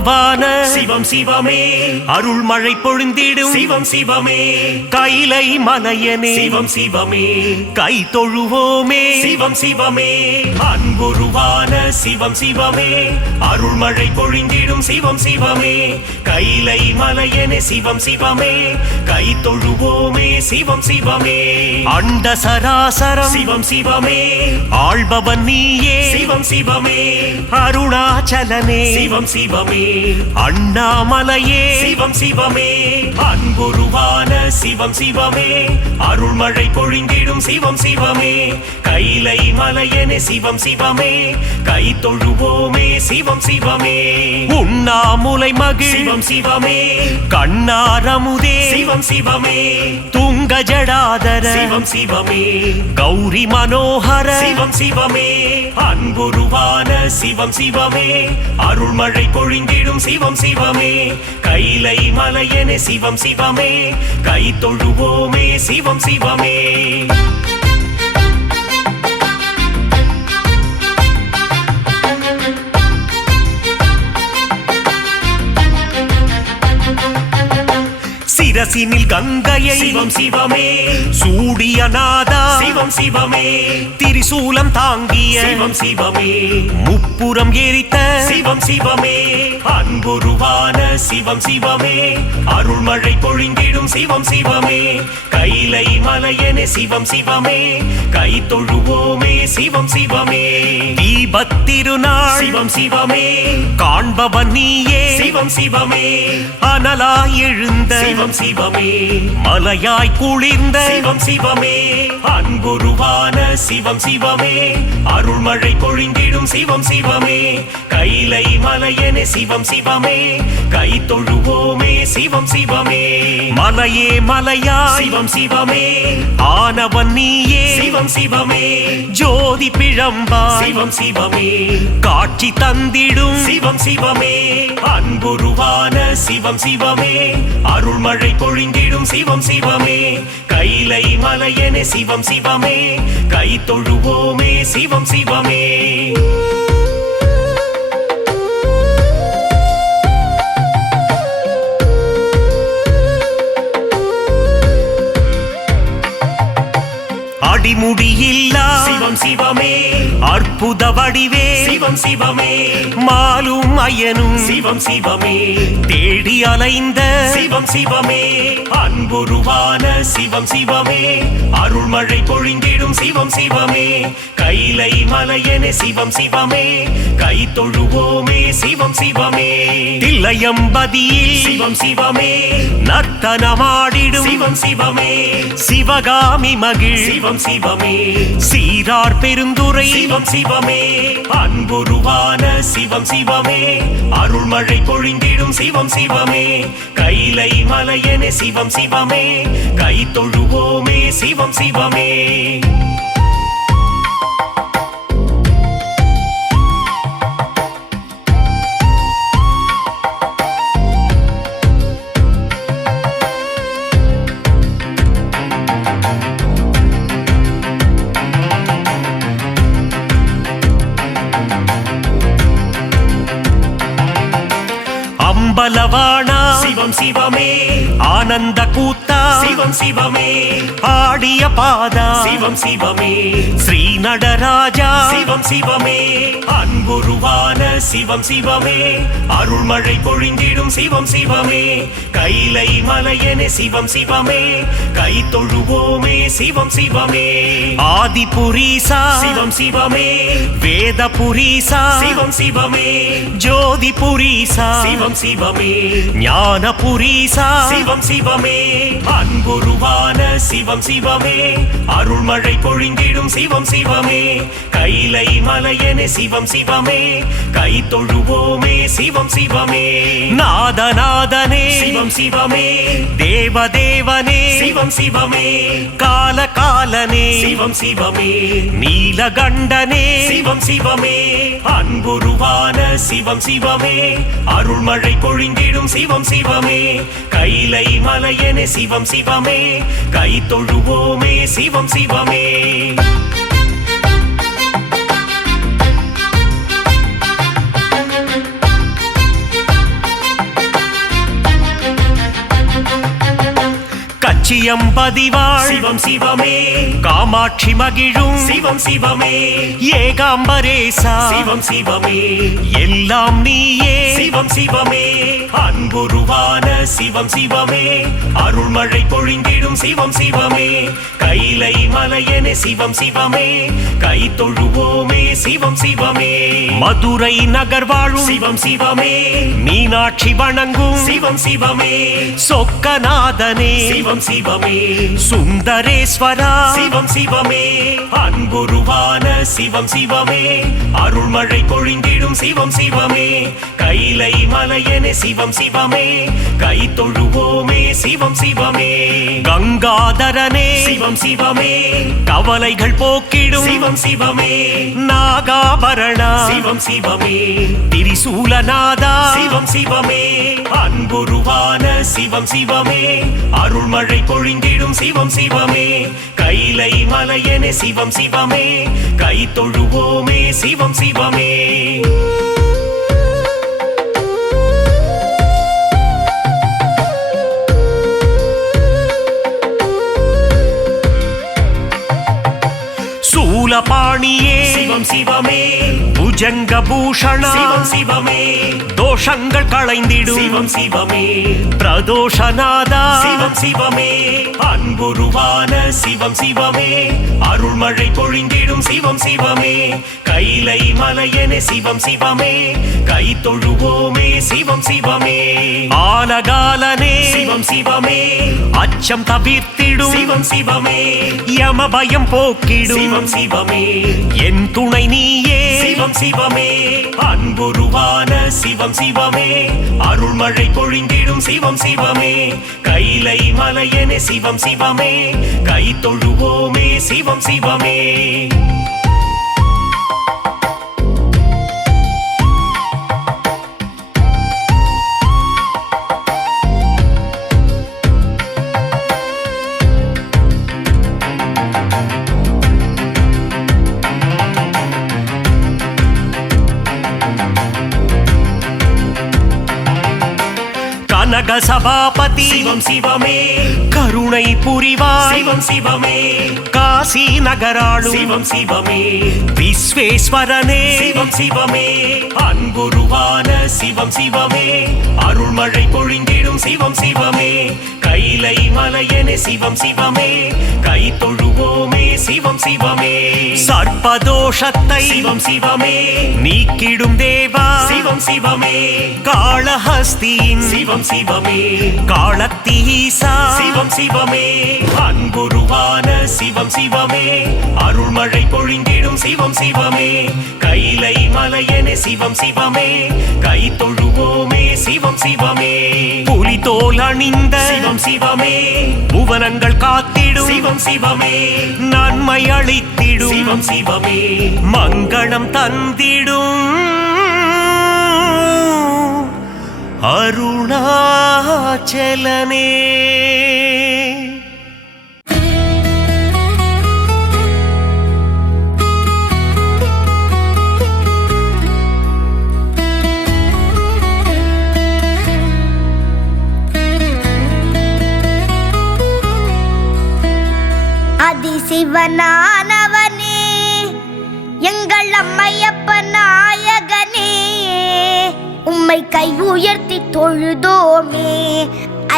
உருவான சிவம் சிவமே அருள்மழை பொழிந்திடும் சிவம் சிவமே கைலை மலையனே சிவம் சிவமே கை தொழுவோமே சிவம் சிவமே அன்புருவான சிவம் சிவமே அருள்மழை பொழிந்திடும் சிவம் சிவமே கைலை மலையனே சிவம் சிவமே கை தொழுவோமே சிவம் சிவமே அண்ட சராசரம் சிவம் சிவமே ஆள்பவன் நீயே சிவம் சிவமே அருணாச்சலனே சிவம் சிவமே அண்ணாமலையே சிவம் சிவமே அன்புருவான சிவம் சிவமே அருள்மழை பொழிந்திடும் சிவம் சிவமே கைலை மலையனே சிவம் சிவமே கை தொழுவோமே சிவம் சிவமே உண்ணாமுலை மகிழ் சிவம் சிவமே கண்ணாரமுதே சிவம் சிவமே துங்க ஜடாதர சிவம் சிவமே கௌரி மனோகர சிவம் சிவமே அன்புருவான சிவம் சிவமே அருள்மழை பொழிந்திடும் சிவம் சிவமே கைலை மலையனே சிவம் சிவமே கை தொழுவோமே சிவம் சிவமே சிரசினில் கங்கையை சிவம் சிவமே சூடிய நாதா சிவம் சிவமே திரிசூலம் தாங்கிய சிவம் சிவமே முப்புறம் எரித்த சிவம் சிவமே அன்புருவான சிவம் சிவமே அருள்மழை பொழிந்திடும் சிவம் சிவமே கைலை மலையனே சிவம் சிவமே கை தொழுவோமே சிவம் சிவமே தீபத்திருநாள் சிவம் சிவமே காண்பவன் நீயே சிவம் சிவமே அனலாய் எழுந்த சிவம் சிவமே மலையாய் குளிர்ந்த சிவம் சிவமே அன்புருவான சிவம் சிவமே அருள்மழை பொழிந்திடும் சிவம் சிவமே கைலை மலையனே சிவம் சிவமே கை தொழுவோமே சிவம் சிவமே மலையே மலையாய் சிவம் சிவமே ஆனவன் நீயே சிவம் சிவமே ஜோதி பிழம்பாய் சிவம் சிவமே காட்சி தந்திடும் சிவம் சிவமே அன்புருவான சிவம் சிவமே அருள்மழை பொழிந்திடும் சிவம் சிவமே கைலை மலையனே சிவம் சிவமே கை தொழுவோமே சிவம் சிவமே அடிமுடியில்லா சிவம் சிவமே அற்புத வடிவே சிவம் சிவமே மாலும் அயனும் சிவம் சிவமே தேடி அலைந்த சிவம் சிவமே அன்புருவான சிவம் சிவமே அருள்மழை பொழிந்திடும் சிவம் சிவமே கைலை மலையனே சிவம் சிவமே கை தொழுவோமே சிவம் சிவமே தில்லையம்பதியில் சிவம் சிவமே நர்த்தனமாடிடும் சிவம் சிவமே சிவகாமி மகிழ் சிவம் சிவமே சீரார் பெருந்துரை சிவம் சிவமே அன்புருவான சிவம் சிவமே அருள்மழை பொழிந்திடும் சிவம் சிவமே கைலை மலையனே சிவம் சிவமே கை தொழுவோமே சிவம் சிவமே அம்பலவாணா சிவம் சிவமே ஆனந்த கூத்தா சிவம் சிவமே ஆடிய பாதா சிவம் சிவமே ஸ்ரீ நடராஜா சிவம் சிவமே அன்புருவான சிவம் சிவமே அருள்மழை பொழிந்திடும் சிவம் சிவமே கைலை மலையனே சிவம் சிவமே கை தொழுவோமே சிவம் சிவமே ஆதிபுரீசா சிவம் சிவமே வேதபுரீசா சிவம் சிவமே ஜோதிபுரீசா சிவம் சிவமே ஞானபுரீசா சிவம் சிவமே அன்புருவான சிவம் சிவமே அருள்மழை பொழிந்திடும் சிவம் சிவமே கைலை மலையனே சிவம் சிவமே கை தொழுவோமே சிவம் சிவமே நாதநாதனே சிவம் சிவமே தேவதேவனே சிவம் சிவமே கால காலனே சிவம் சிவமே நீலகண்டனே சிவம் சிவமே அன்புருவான சிவம் சிவமே அருள்மழை பொழிந்திடும் சிவம் சிவமே கைலை மலையனே சிவம் சிவமே கை தொழுவோமே சிவம் சிவமே கச்சியம் பதிவாள் சிவம் சிவமே காமாட்சி மகிழும் சிவம் சிவமே ஏகாம்பரேசா சிவம் சிவமே எல்லாம் நீயே சிவம் சிவமே அன்புருவான சிவம் சிவமே அருள்மழை பொழிந்திடும் சிவம் சிவமே கைலை மலையனே சிவம் சிவமே கை தொழுவோமே சிவம் சிவமே மதுரை நகர் வாழும் சிவம் சிவமே மீனாட்சி வணங்கும் சிவம் சிவமே சொக்கநாதனே சிவம் சிவமே சுந்தரேஸ்வரா சிவம் சிவமே அன்புருவான சிவம் சிவமே அருள்மழை பொழிந்திடும் சிவம் சிவமே கைலை மலையனே சிவம் சிவமே கை தொழுவோமே சிவம் சிவமே கங்காதரனே சிவம் சிவமே கவலைகள் போக்கிடும் சிவம் சிவமே நாகாபரணா சிவம் சிவமே திரிசூலநாதா சிவம் சிவமே அன்புருவான சிவம் சிவமே அருள்மழை பொழிந்திடும் சிவம் சிவமே கைலை மலையனே சிவம் சிவமே கை தொழுவோமே சிவம் சிவமே சூலபாணியே சிவம் சிவமே புஜங்க பூஷணா சிவம் சிவமே தோஷங்கள் களைந்திடும் சிவம் சிவமே பிரதோஷநாதா சிவம் சிவமே அன்புருவான சிவம் சிவமே அருள்மழை பொழிந்திடும் சிவம் சிவமே கைலை மலையனே சிவம் சிவமே கை தொழுவோமே சிவம் சிவமே ஆலகாலனே சிவம் சிவமே அச்சம் தவிர்த்திடும் சிவம் சிவமே யம பயம் போக்கிடும் சிவம் சிவமே என் துணை நீயே சிவம் சிவமே அன்புருவான சிவம் சிவமே அருள்மழை பொழிந்திடும் சிவம் சிவமே கைலை மலையனே சிவம் சிவமே கை தொழுவோமே சிவம் சிவமே கனக சபாபதி சிவம் சிவமே கருணை புரிவாய் சிவம் சிவமே காசி நகராளும் சிவம் சிவமே விஸ்வேஸ்வரனே சிவம் சிவமே அன்புருவான சிவம் சிவமே அருள்மழை பொழிந்திடும் சிவம் சிவமே கைலை மலையனே சிவம் சிவமே கை தொழுவோமே சிவம் சிவமே சர்ப்பதோஷத்தை சிவம் சிவமே நீக்கிடும் தேவா சிவம் சிவமே காளஹஸ்தியின் சிவம் சிவமே காளத்தீசா சிவம் சிவமே அன்புருவான சிவம் சிவமே அருள்மழை பொழிந்திடும் சிவம் சிவமே கைலை மலையனே சிவம் சிவமே கை தொழுவோமே சிவம் சிவமே புலிதோல் அணிந்த சிவம் சிவமே புவனங்கள் காத்திடும் சிவம் சிவமே நன்மை அளித்திடும் சிவம் சிவமே மங்களம் தந்திடும் அருணாச்சலனே அதிசிவனானவனே எங்கள் அம்மையப்ப நாயகனே உம்மை கை உயர்த்தி தொழுதோமே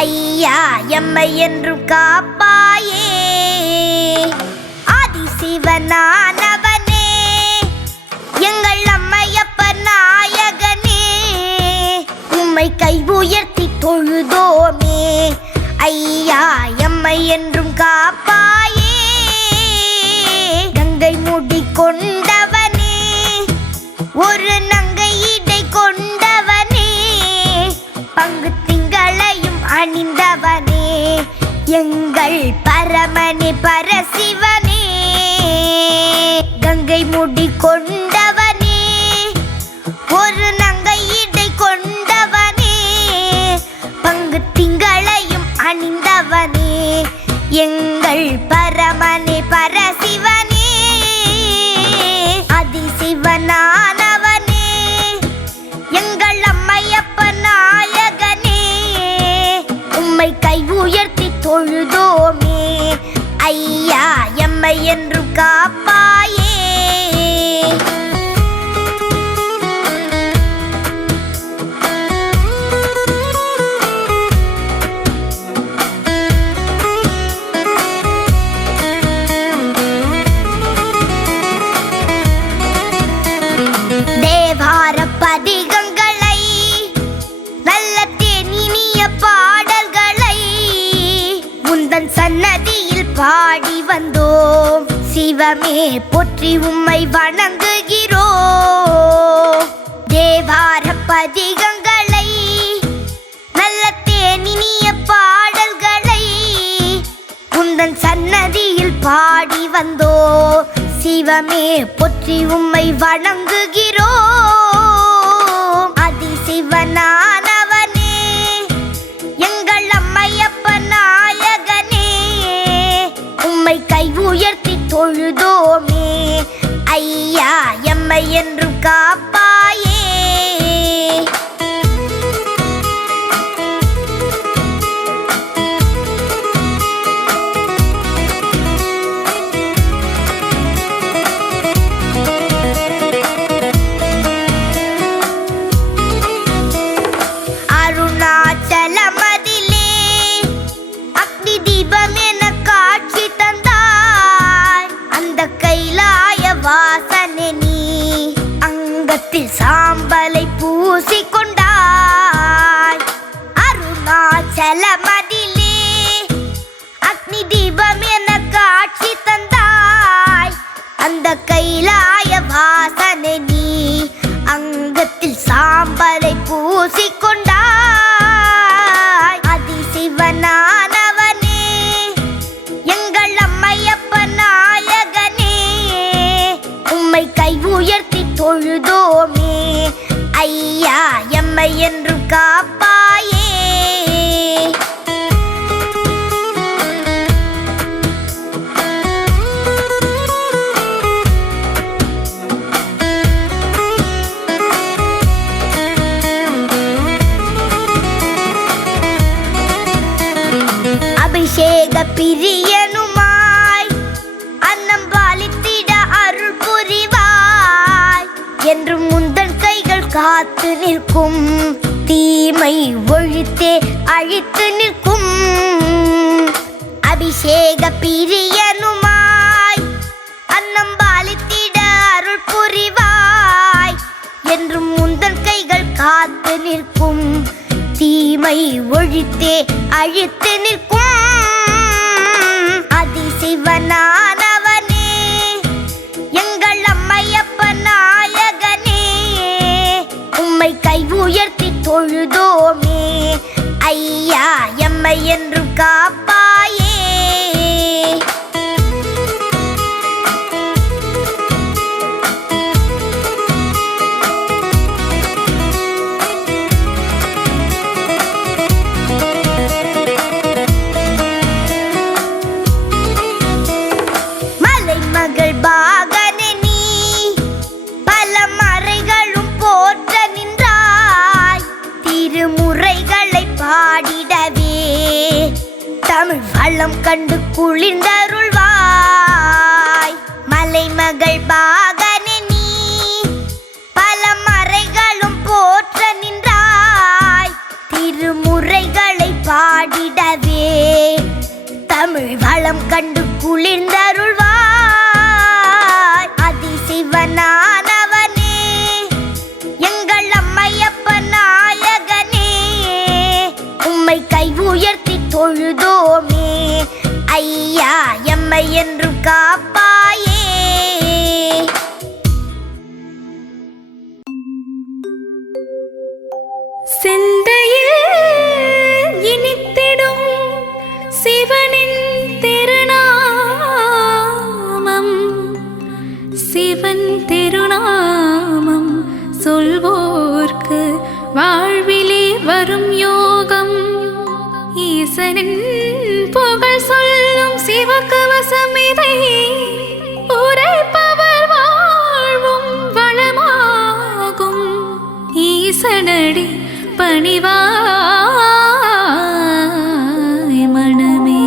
ஐயா எம்மை என்றும் காப்பாயே அதிசிவனானவனே எங்கள் அம்மையப்ப நாயகனே உம்மை கை உயர்த்தி தொழுதோமே ஐயா எம்மை என்றும் காப்பாயே கங்கை முடி கொண்டவனே ஒரு நங்கை இடை கொண்டவனே பங்கு திங்களையும் அணிந்தவனே எங்கள் பரமனே பரசிவனே கங்கை முடி கொண்டவனே ஒரு நங்கை இடை கொண்டவனே பங்கு திங்களையும் அணிந்தவனே எங்கள் பரமனே பரசிவனே அதிசிவனானவனே எங்கள் அம்மையப்ப நாயகனே உம்மை கை உயர்த்தி தொழுதோம் எம்மை என்றும் காப்பாயே. தேவார பதிகங்களை நல்ல தேனினிய பாடல்களை உந்தன் சன்னதியில் பாடி வந்தோம். சிவமே போற்றி உம்மை வணங்குகிறோம். தேவார பதிகங்களை நல்ல தேனினிய பாடல்களை உந்தன் சன்னதியில் பாடி வந்தோம். சிவமே போற்றி உம்மை வணங்குகிறோம். அதிசிவனானவனே எங்கள் அம்மையப்ப நாயகனே, உம்மை கை உயர்த்தி தொழுதோமே. ஐயா எம்மை என்றும் காப்பாயே. சாம்பலை பூசிக்கொண்டாய். அருணாச்சலமதிலே அக்னி தீபம் என காட்சி தந்தாய். அந்த கைலாய வாசனை நீ அங்கத்தில் சாம்பலை பூசிக்கொண்டாய். அதிசிவனானவனே எங்கள் அம்மையப்ப நாயகனே, உம்மை கை உயர்த்தி தொழுதோமே. ஐயா எம்மை என்றும் காப்பாயே. அபிஷேக பிரியனுமாய் அன்னம் பாலித்திட அருள் புரிவாய். என்று முந்தன் கைகள் காத்து நிற்கும், தீமை ஒழித்தே அழித்து நிற்கும். அபிஷேக பிரியனுமாய் அன்னம் பாலித்திட அருள் புரிவாய். என்று முந்தன் கைகள் காத்து நிற்கும், தீமை ஒழித்தே அழித்து நிற்கும். அதிசிவனானவனே எங்கள் அம்மையப்ப நாயகனே, உம்மை கை உயர்த்தி தொழுதோமே. ஐயா எம்மை என்றும் காப்பாயே. மலைமகள் பாகனே நீ பல மறைகளும் போற்ற நின்றாய். திருமுறைகளை பாடிடவே தமிழ் வளம் கண்டு குளிர்ந்தருள்வாய். மலைமகள் பாகனே நீ பல மறைகளும் போற்ற நின்றாய். திருமுறைகளை பாடிடவே தமிழ் வளம் கண்டு குளிர்ந்தருள்வாய். அதிசிவனானவனே எங்கள் அம்மையப்ப நாயகனே, உம்மை கை உயர்த்தி தொழுதோமே. ஐயா எம்மை என்றும் காப்பாயே. சிந்தையில் இனித்திடும் சிவனின் திருநாமம், சிவன் திருநாமம் சொல்வோர்க்கு வாழ்விலே வரும் யோகம். ஈசனின் புகழ் சொல்லும் சிவகவசம் இதை உரைப்பவர் வாழ்வும் வளமாகும். ஈசனடி பணிவாய் மனமே.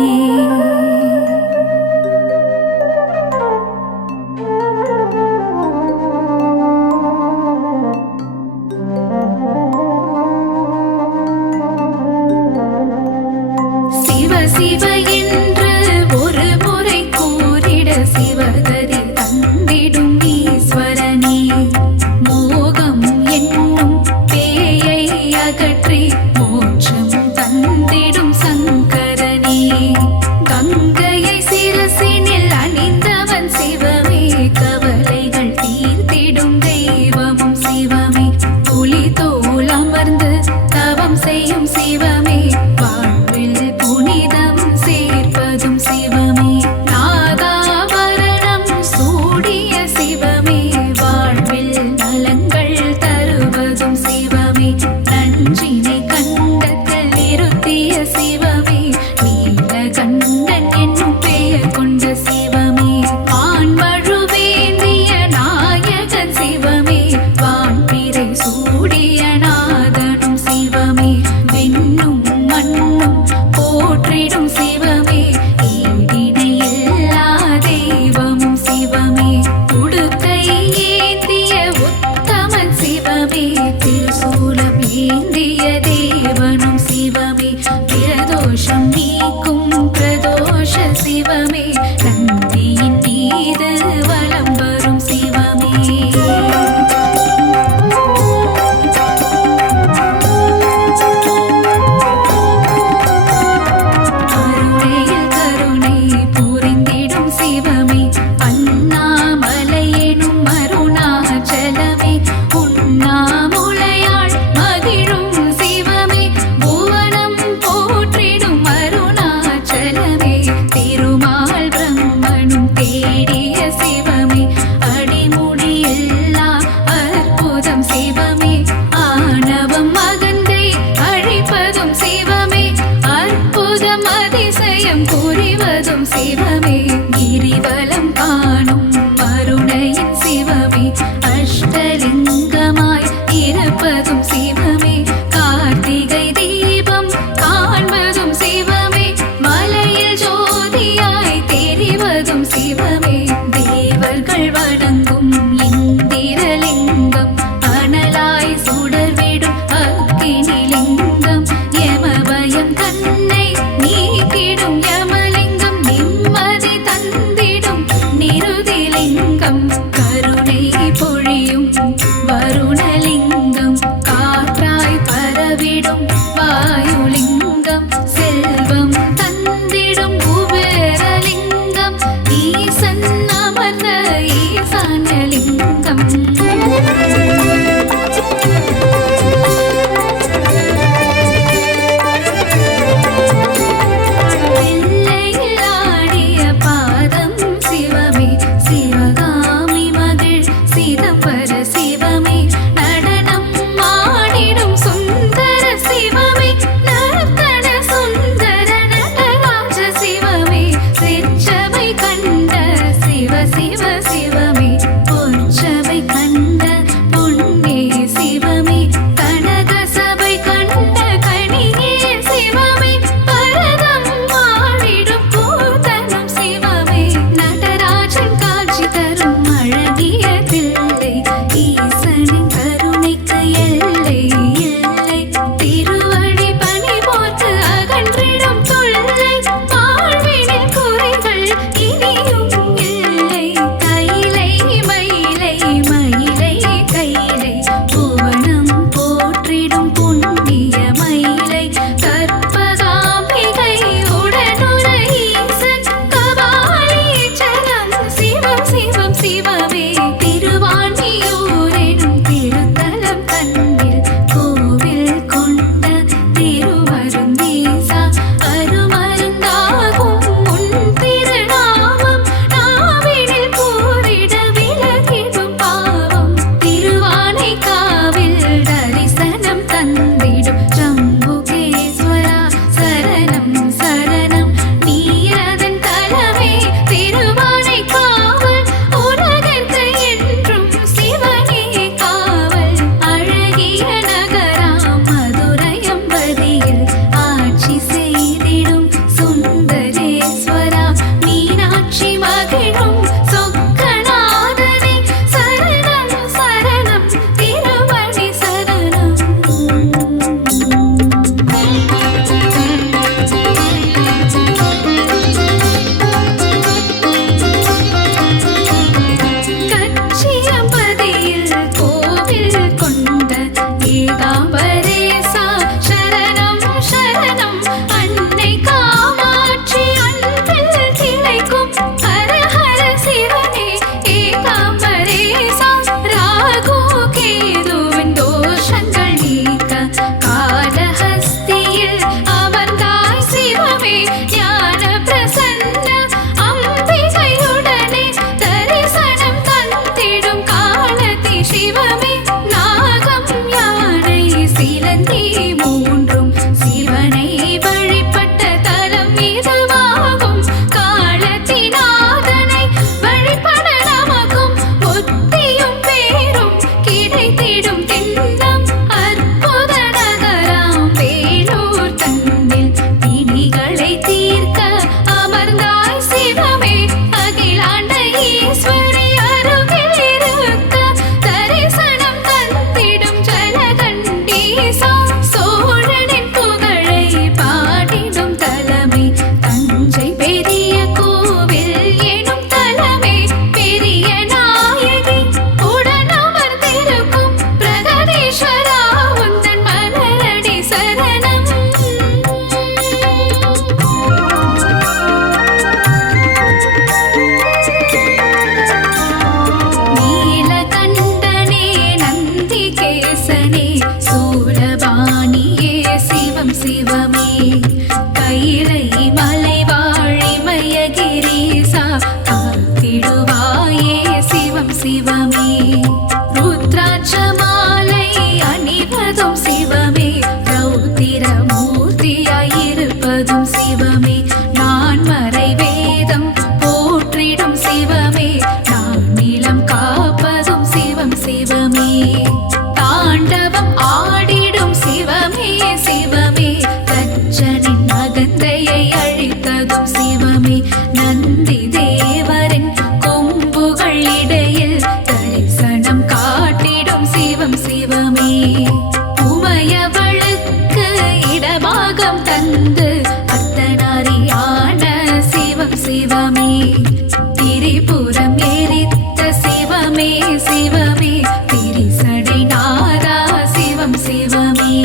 திரிபுரம் எரித்த சிவமே சிவமே திரிசடை நாதா சிவம் சிவமே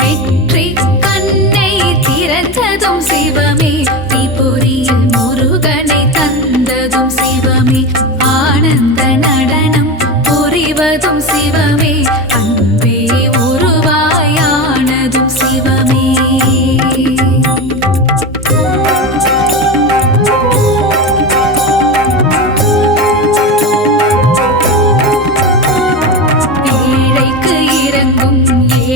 வெற்றி கண்ணை திறந்ததும் சிவமே திரிபுரியில் முருகனை தந்ததும் சிவமே ஆனந்த நடனம் புரிவதும் சிவமே அன்பே உருவாயானதும் சிவமே ஏழைக்கு இறங்கும்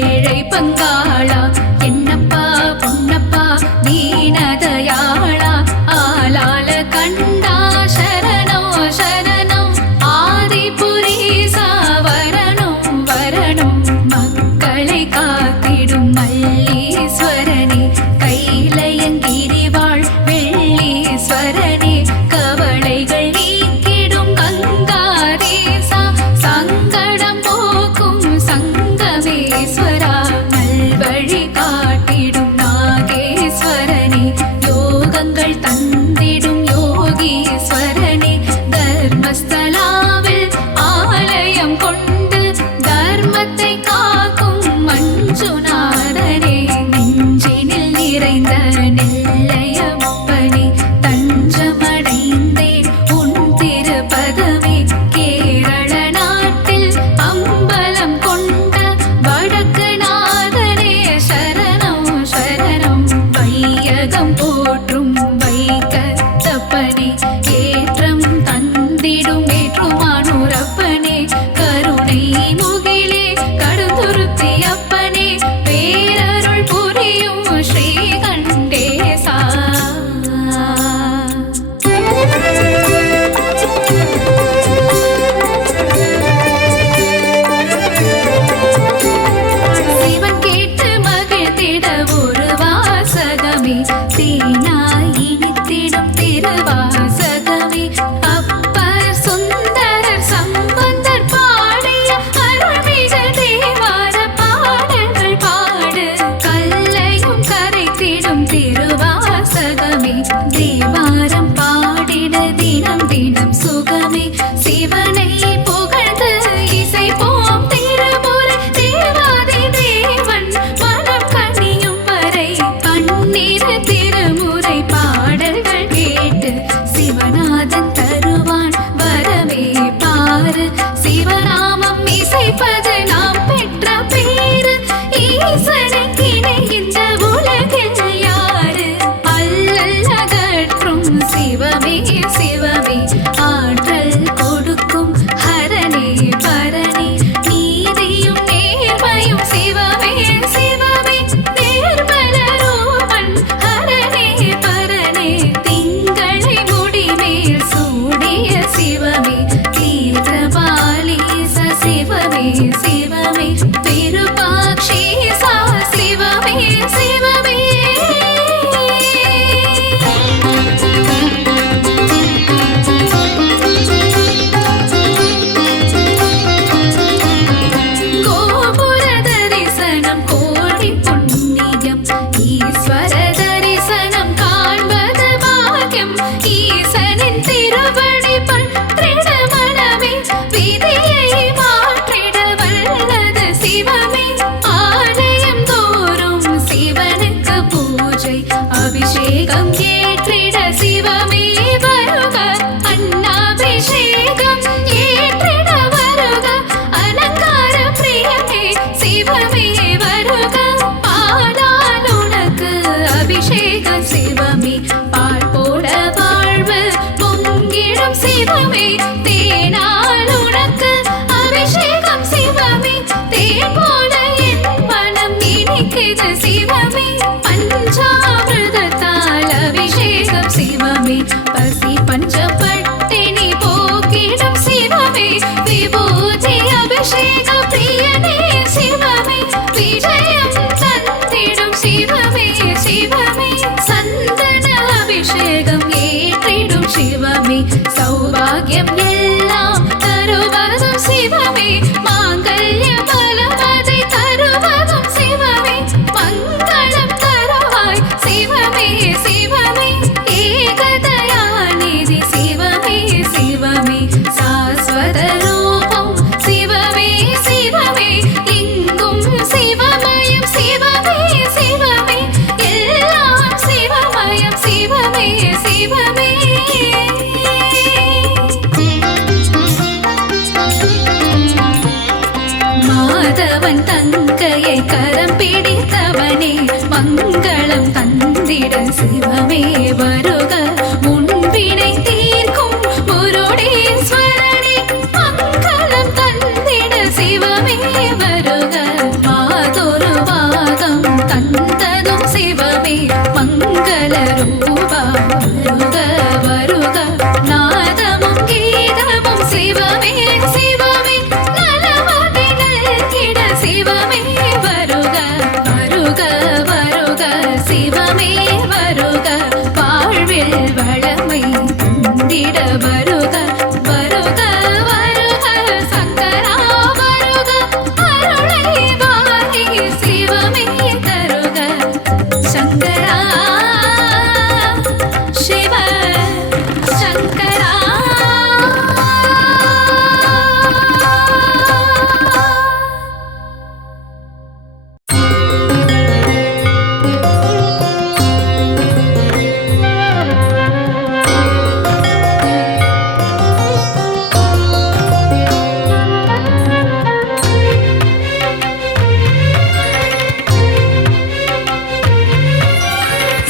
ஏழை பங்காளா என்னப்பா பொன்னப்பா தீனதயாளா ஆளால கண்டா சரணோ சரணம் ஆதிபுரீசா வரணும் வரணும் மக்களை காத்திடும் மல்லீஸ்வரனே கைலயங்கிரிவாழ் வெள்ளீஸ்வரனே கவலைகள் நீக்கிடும் கங்காதீசா சங்கடம் போக்கும் சங்கமேஸ்வரா நல்வழி காட்டிடும் நாகேஸ்வரனே யோகங்கள் தந்திடும் யோகீஸ்வரனே தர்மஸ்தலாவில் ஆலயம் கொண்டு தர்மத்தை காக்கும் மஞ்சுநாதனே நெஞ்சினில் நிறைந்த நெல்லையப்பனே தஞ்சமடைந்தேன் உன் திருப்பதமே கேரள நாட்டில் அம்பலம் கொண்ட வடக்கு நாதனே சரணம் சரணம் வையகம் போற்றும் வைக்கத்தப்பனே ஏற்றம் தந்திடும் ஏற்றுமானூரப்பனே கருணை முகிலே கடுதுருத்தி அப்பனே பேரருள் புரியும் ஸ்ரீகண்டேசா சிவன் கேட்டு மகிழ்ந்திட ஒரு வாசகமே தீனாய் இனித்திடும் திருவாசகமே அப்பர் சுந்தரர் சம்பந்தர் பாடிய அருள்மிகு தேவார பாடல்கள் பாடு கல்லையும் கரைத்திடும் திருவாசகமே தேவாரம் பாடிட தினம் தினம் சுகமே சிவனை புகழ்ந்து இசைப்போம் திருமுறை தேவாதி தேவன் மனம் கனியும் வரை பன்னிரு திருமுறை பாடல்கள் கேட்டு சிவநாதன் தருவான் வரமே பாரு சிவநாமம் இசைப்பது நாம் பெற்ற பேரு ஈசனுக்கு இணை இந்த உலகில் யாரு அல்லல் அகற்றும் சிவமே சிவமே ஆற்றல் கொடுக்கும் ஹரனே பரணி நீதியும் நேர்மையும் சிவமே சிவமே நேர்மலரோவன் ஹரனே பரணே திங்களை முடிமேல் சூடிய சிவமே தீர்த்தபாலீச சிவமே சிவமே விருபாக்ஷீசா சிவமே சிவமே கோபுர தரிசனம் கோடி புண்ணியம் ஈஸ்வர தரிசனம் காண்பது பாக்கியம் ஈசனின் திருவடி பற்றிட மனமே விதியை மாற்றிட வல்லது சிவமே ஆலயம் தோறும் சிவனுக்கு பூஜை அபிஷேகம் ஏற்றிட சிவமே வருக அன்னாபிஷேகம் ஏற்றிட வருக அலங்கார பிரியமே சிவமே வருக பாலால் உனக்கு அபிஷேகம் சிவமே பால் போட வாழ்வு பொங்கிடும் சிவமே தேனால் உனக்கு அபிஷேகம் சிவமே தேன் போல என் மனம் இனிக்குது சிவமே பஞ்சாமிர்தத்தால் அபிஷேகம் சிவமே பசி பஞ்சப்பட்டினி போக்கிடும் சிவமே விபூதி அபிஷேக பிரியனே சிவமே விஜயம் தந்திடும் சிவமே சிவமே சந்தன அபிஷேகம் ஏற்றிடும் சிவமே சௌபாகியம் எல்லாம் தருவதும் சிவமே மாங்கல்ய பலமதை தருவதும் சிவமே மங்களம் தருவாய் சிவமே சிவமே ஏகதயாநிதி சிவமே சிவமே வருக முன்பினை தீர்க்கும் முருடீஸ்வரனே மங்களம் தந்திட சிவமே வருக மாதொரு பாகம் தந்ததும் சிவமே மங்கள ரூபா வருக வருக நாதமும் கீதமும் சிவமே சிவமே நலமதை நல்கிட சிவமே வருக வருக வருக சிவமே வருக வாழ்வில் வளமை தந்திட வருக வருக வருக சங்கரா வருக அருளை வாரி சிவமே தருக சங்கரா சிவ சங்கரா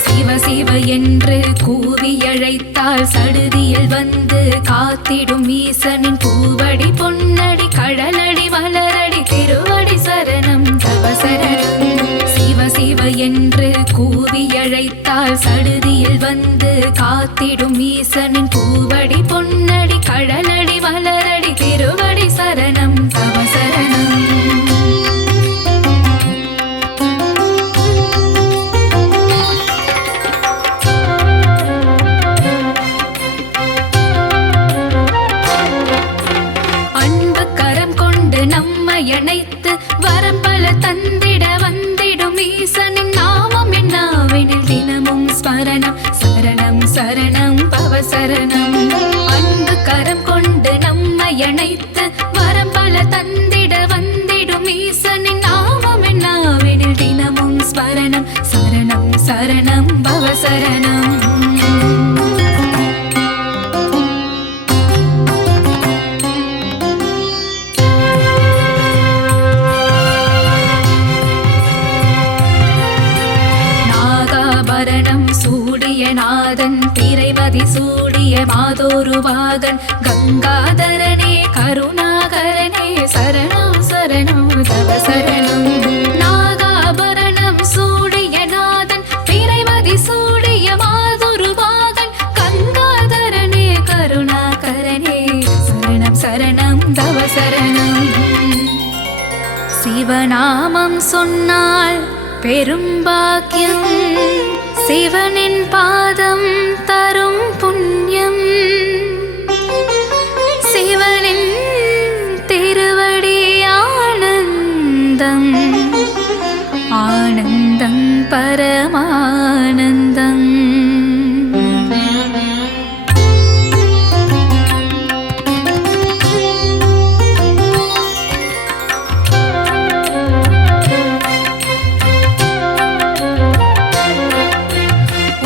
சிவ சிவ என்று கூவி அழைத்தால் சடுதியில் வந்து காத்திடும் ஈசனின் பூவடி பொன்னடி கடலடி மலரடி திருவடி சரணம் தவ சரணம் சிவ சிவ என்று கூவி அழைத்தால் சடுதியில் வந்து காத்திடும் ஈசனின் பூவடி பொன்னடி கடலடி மலரடி திருவடி சரணம் தவ சரணம் அன்பு கரம் கொண்டு நம்மை அணைத்து வரம்பல தந்திட வந்திடும் ஈசனின் நாமம் என்னாவெனில் தினமும் ஸ்மரணம் சரணம் சரணம் பவ சரணம் அன்பு கரம் கொண்டு நம்மை அணைத்து வரம்பல தந்திட வந்திடும் ஈசனின் நாமம் என்னாவெனில் தினமும் ஸ்மரணம் சரணம் சரணம் பவ சரணம் நாகாபரணம் சூடிய நாதன் திரைமதி சூடிய மாதோரு வாகன் கங்காதரனே கருணாகரனே சரணம் சரணம் தவ சரணம் நாகாபரணம் சூடிய நாதன் திரைமதி சூடிய மாதோரு வாகன் கங்காதரனே கருணாகரனே சரணம் சரணம் தவ சரணம் சிவநாமம் சொன்னால் பெரும்பாக்கியம் சிவனின் பாதம் தரும் புண்ணியம் சிவனின் திருவடி ஆனந்தம் ஆனந்தம் பரமானந்தம்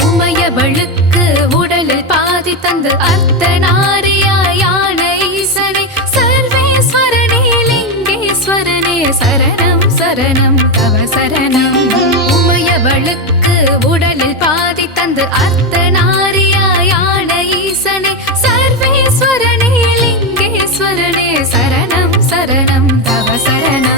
உமையவளுக்கு உடலில் பாதி தந்து அர்த்தநாரியான ஈசனே சர்வேஸ்வரனே லிங்கேஸ்வரனே சரணம் சரணம் தவ சரணம் உமையவளுக்கு உடலில் பாதி தந்து அர்த்தநாரியான ஈசனே சர்வேஸ்வரனே லிங்கேஸ்வரனே சரணம் சரணம் தவ சரணம்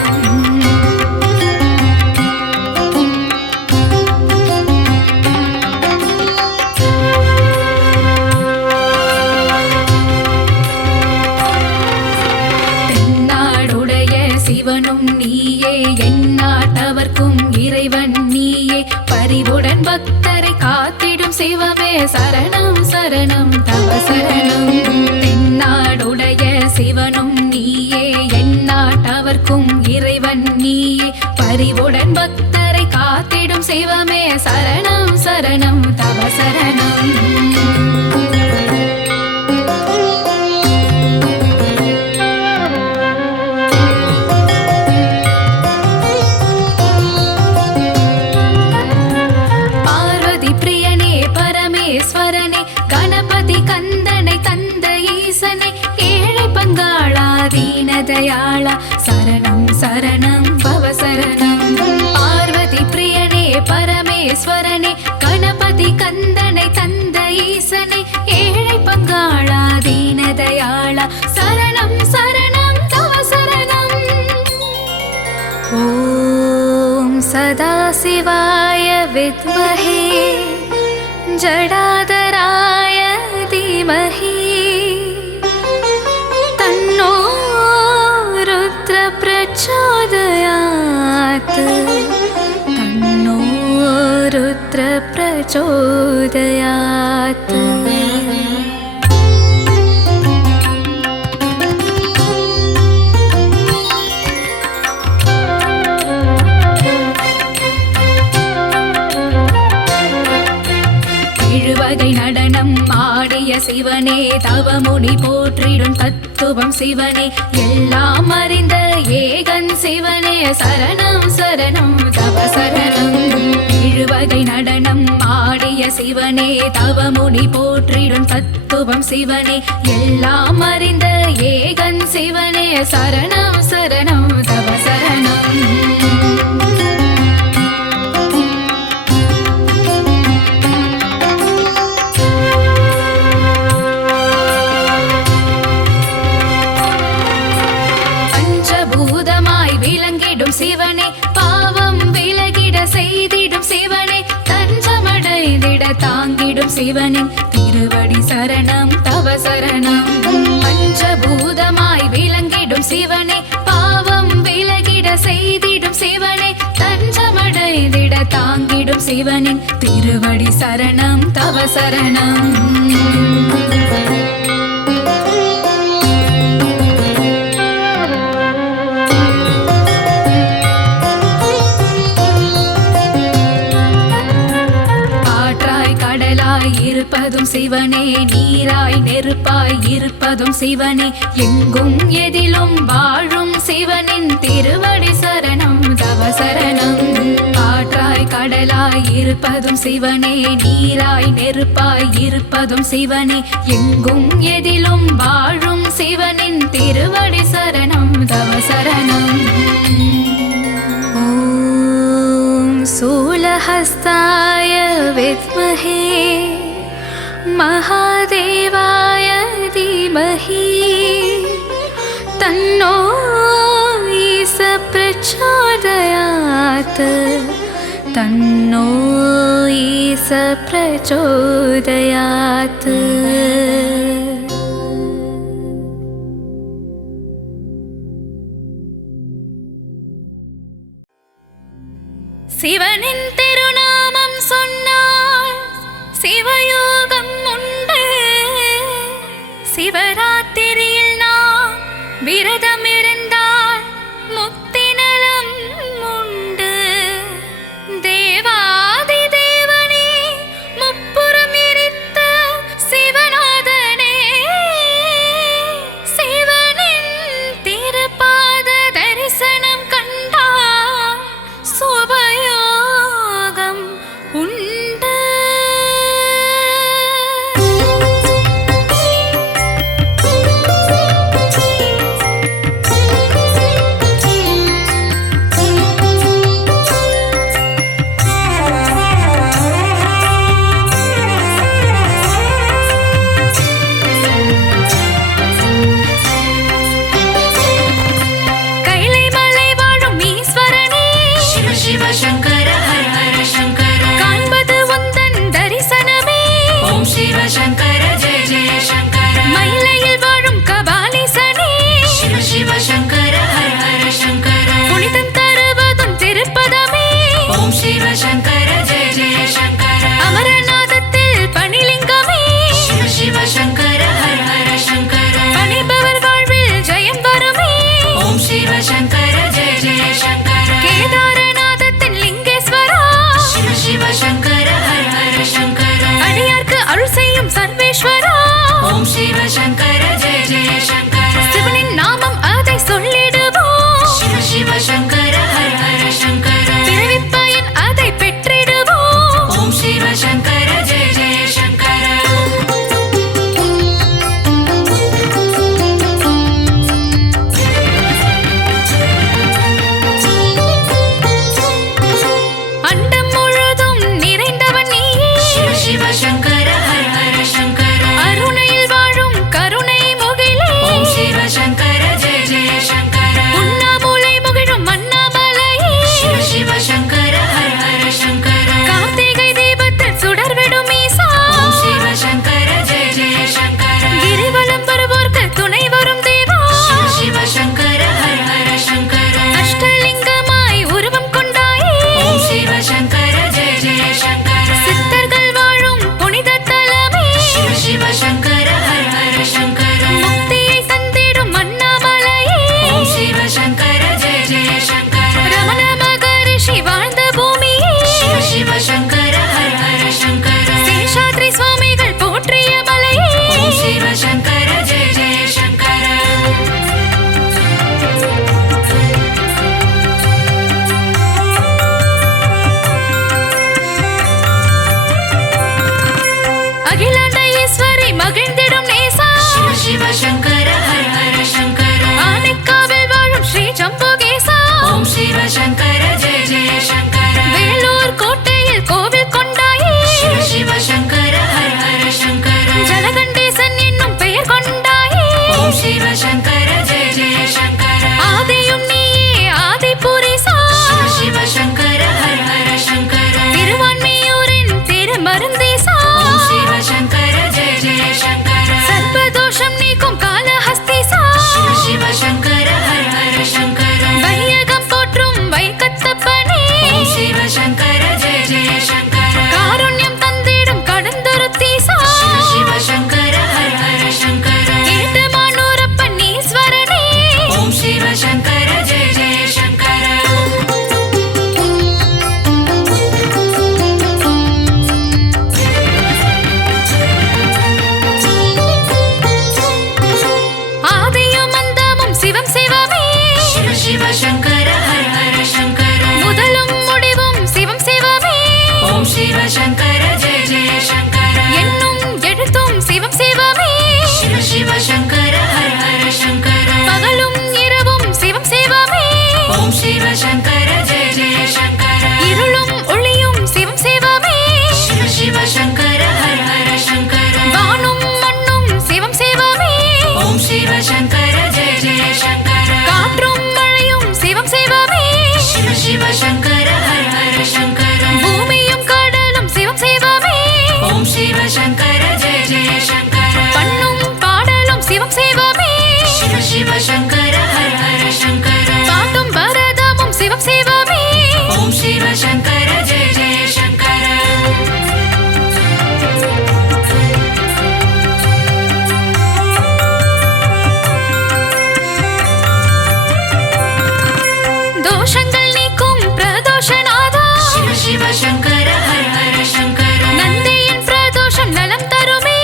சிவனும் நீயே எந்நாட்டவர்க்கும் இறைவன் நீயே பரிவுடன் பக்தரை காத்திடும் சிவமே சரணம் சரணம் தவ சரணம் தென்னாடுடைய சிவனும் நீயே எந்நாட்டவர்க்கும் இறைவன் நீயே பரிவுடன் பக்தரை காத்திடும் சிவமே சரணம் சரணம் தவ சரணம் ஈஸ்வரனே கணபதி கந்தனை தந்த ஈசனே ஏழை பங்காளா தீனதயாளா சரணம் சரணம் பவ சரணம் பார்வதி பிரியனே பரமேஸ்வரனே கணபதி शिवाय विद्महे जडाधराय धीमहि तन्नो रुद्र प्रचोदयात् तन्नो रुद्र प्रचोदयात् எழுவகை நடனம் ஆடிய சிவனே தவமுனி போற்றிடும் தத்துவம் சிவனே எல்லாம் அறிந்த ஏகன் சிவனே சரணம் சரணம் தவ சரணம் எழுவகை நடனம் ஆடிய சிவனே தவமுனி போற்றிடும் தத்துவம் சிவனே எல்லாம் அறிந்த ஏகன் சிவனே சரணம் சரணம் தவ சரணம் சிவனே பாவம் விலகிட செய்திடும் சிவனே தஞ்சமடைந்திட தாங்கிடும் சிவனே திருவடி சரணம் தவ சரணம் பஞ்சபூதமாய் விளங்கிடும் சிவனே பாவம் விலகிட செய்திடும் சிவனே தஞ்சமடைந்திட தாங்கிடும் சிவனே திருவடி சரணம் தவ சரணம் இருப்பதும் சிவனே நீராய் நெருப்பாய் இருப்பதும் சிவனே எங்கும் எதிலும் வாழும் சிவனின் திருவடி சரணம் தவ சரணம் காற்றாய் கடலாய் இருப்பதும் சிவனே நீராய் நெருப்பாய் இருப்பதும் சிவனே எங்கும் எதிலும் வாழும் சிவனின் திருவடி சரணம் தவ சரணம் ஓம் சூலஹஸ்தாய வித்மஹே महादेवाय धीमहि तन्नो ईश प्रचोदयात् तन्नो ईश प्रचोदयात् சிவனின் திருநாமம் சொன்னால் சிவயோகம் உண்டு சிவராத்திரியில் நாம் விரதம் இருந்தால் முக்தி நலம் உண்டு தேவாதி தேவனே முப்புறம் எரித்த சிவநாதனே சிவனின் திருப்பாத தரிசனம் கண்டால் சுபயோகம் உண்டு சங்கர ஹர ஹர சங்கர ஆனைக்காவில் வாழும் ஸ்ரீ சம்புகேசா ஓம் சிவ சங்கர ஜெய ஜெய சங்கர வேலூர் கோட்டையில் கோவில் கொண்டாயே சிவ சிவ சங்கர ஹர ஹர சங்கர ஜலகண்டேசன் என்னும் பெயர் கொண்டாயே ஓம் சிவ சங்கர ஜெய ஜெய சங்கர ஆதியும் நீயே ஆதிபுரீசா சிவ சிவ சங்கர ஹர ஹர சங்கர திருவான்மியூரின் திருமருந்தீசா ஓம் சிவ சங்கர ஜெய ஜெய சங்கர சர்வதோஷம் நீக்கும் காளஹஸ்தீசா சிவ சிவ சங்கர ஹர ஹர சங்கர வையகம் போற்றும் வைக்கத்தப்பனே ஓம் சிவ சங்கர ஜெய ஜெய சங்கர காருண்யம் தந்திடும் கடந்துருத்தீசா சிவ சிவ சங்கர ஹர ஹர சங்கர ஏட்டமானூரப்பன் ஈஸ்வரனே ஓம் சிவ சங்கர ஜெய ஜெய சங்கர ஆதியும் அந்தமும் சிவம் சிவமே சிவ சிவ சங்கர ஹர ஹர சங்கர முதலும் முடிவும் சிவம் சிவமே ஓம் சிவ சங்கர ஜெய ஜெய சங்கர என்னும் எழுத்தும் சிவம் சிவமே சிவ சிவ சங்கர ஹர ஹர சங்கர பகலும் இரவும் சிவம் சிவமே ஓம் சிவ சங்கர ஜெய ஜெய சங்கர இருளும் ஒளியும் சிவம் சிவமே சிவ சிவ சங்கர ஹர ஹர சங்கர வானும் மண்ணும் சிவம் சிவமே ஓம் சிவ சங்கர ஜெய ஜெய சங்கர காற்றும் மழையும் சிவம் சிவமே சிவ சிவ சங்கர ஹர ஹர சங்கர பூமியும் கடலும் சிவம் சிவமே ஓம் சிவ சங்கர ஜெய ஜெய சங்கர பண்ணும் பாடலும் சிவம் சிவமே சிவ சிவ சங்கர ஹர ஹர சங்கர பாட்டும் பரதமும் சிவம் சிவமே ஓம் சிவ சங்கர ஜெய ஜெய சங்கர தோஷங்கள் நீக்கும் பிரதோஷநாதா சிவ சிவ சங்கர ஹர ஹர சங்கர நந்தியின் பிரதோஷம் நலம் தருமே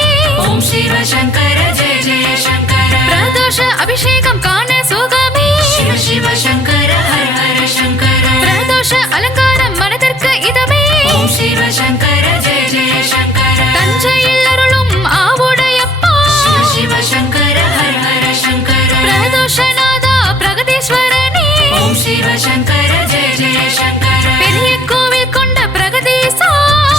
ஓம் சிவ சங்கர ஜெய ஜெய சங்கர பிரதோஷ அபிஷேகம் காண சுகமே சிவ சிவ சங்கர ஹர ஹர சங்கர பிரதோஷ அலங்காரம் மனதிற்கு இதமே ஓம் சிவ சங்கர ஜெய ஜெய சங்கர தஞ்சையில் அருளும் ஆவுடையப்பா சிவ சிவ சங்கர ஹர ஹர சங்கர பிரதோஷநாதா பிரகதீஸ்வரனே ஓம் சிவ சங்கர ஜெய ஜெய சங்கர பெரிய கோவில் கொண்ட பிரகதீசா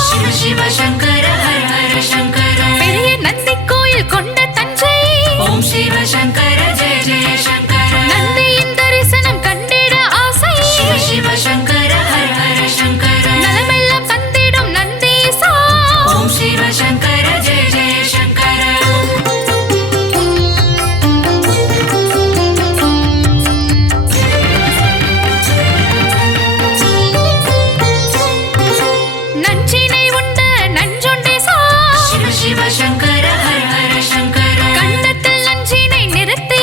சிவ சிவ சங்கர ஹர ஹர சங்கர பெரிய நந்தி கோயில் கொண்ட தஞ்சை ஓம் சிவ சங்கர ஜெய ஜெய சங்கர நந்தியின் தரிசனம் கண்டிட ஆசை சிவ சிவ சங்கர ஹர ஹர சங்கர நலமெல்லாம் தந்திடும் நந்தீசா ஓம் சிவ சங்கர ஜெய ஜெய சங்கர நஞ்சினை உண்ட நஞ்சுண்டேசா சிவ சிவ சங்கர ஹர ஹர சங்கர கண்ணத்தில் நஞ்சினை நிறுத்தி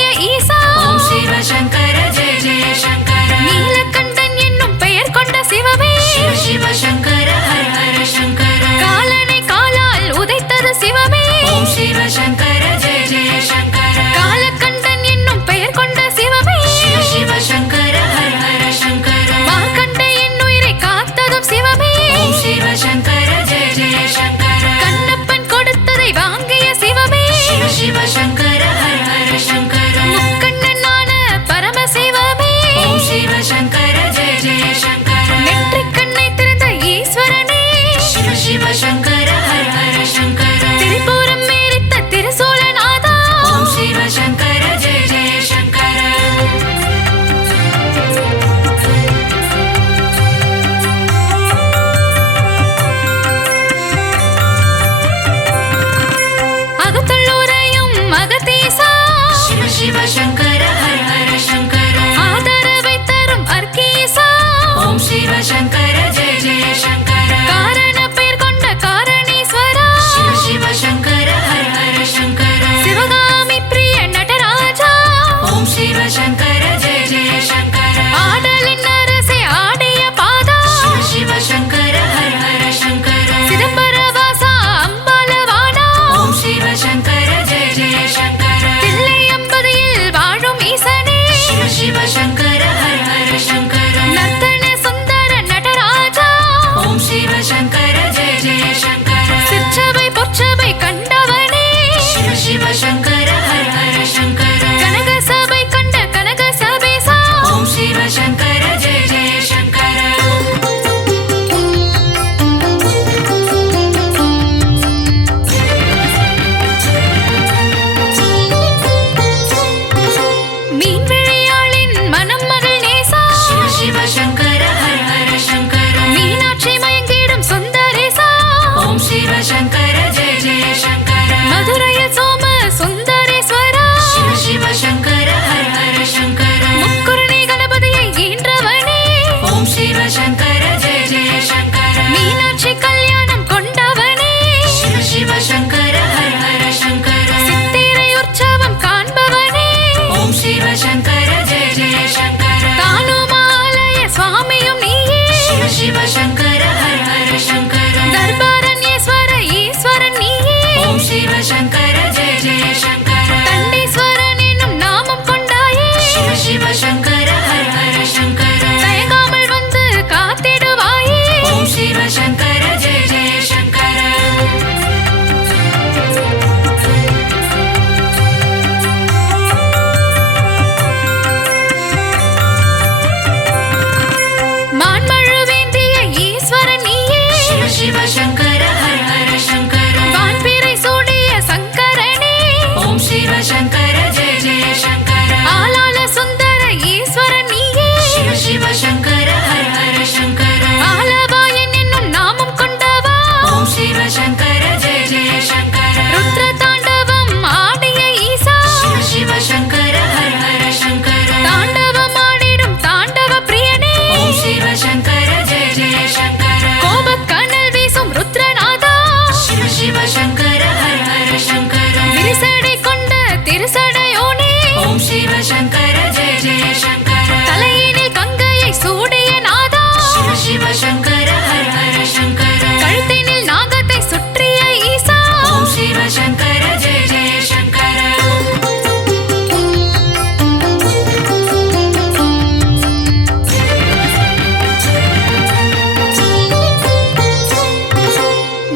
சங்கர ஜெய ஜெய சங்கர ஆலால சுந்தர ஈஸ்வரன் நீயே சிவ சிவ சங்கர ஹர ஹர சங்கர ஆலவாயன் என்னும் நாமம் கொண்டவா ஓம் சிவ சங்கர ஜெய ஜெய சங்கர ருத்ர தாண்டவம் ஆடிய ஈசா சிவ சிவ சங்கர ஹர ஹர சங்கர தாண்டவம் ஆடிடும் தாண்டவ பிரியனே ஓம் சிவ சங்கர ஜெய ஜெய சங்கர கோபக்கனல் வீசும் ருத்ரநாதா சிவ சிவ சங்கர ஹர ஹர சங்கர விரிசடை கொண்ட திருசடையோனே ஓம் சிவ சங்கர ஜெய ஜெய சங்கர தலையினில் கங்கையை சூடிய நாதா சிவ சிவ சங்கர ஹர ஹர சங்கர கழுத்தினில் நாகத்தை சுற்றிய ஈசா ஓம் சிவ சங்கர ஜெய ஜெய சங்கர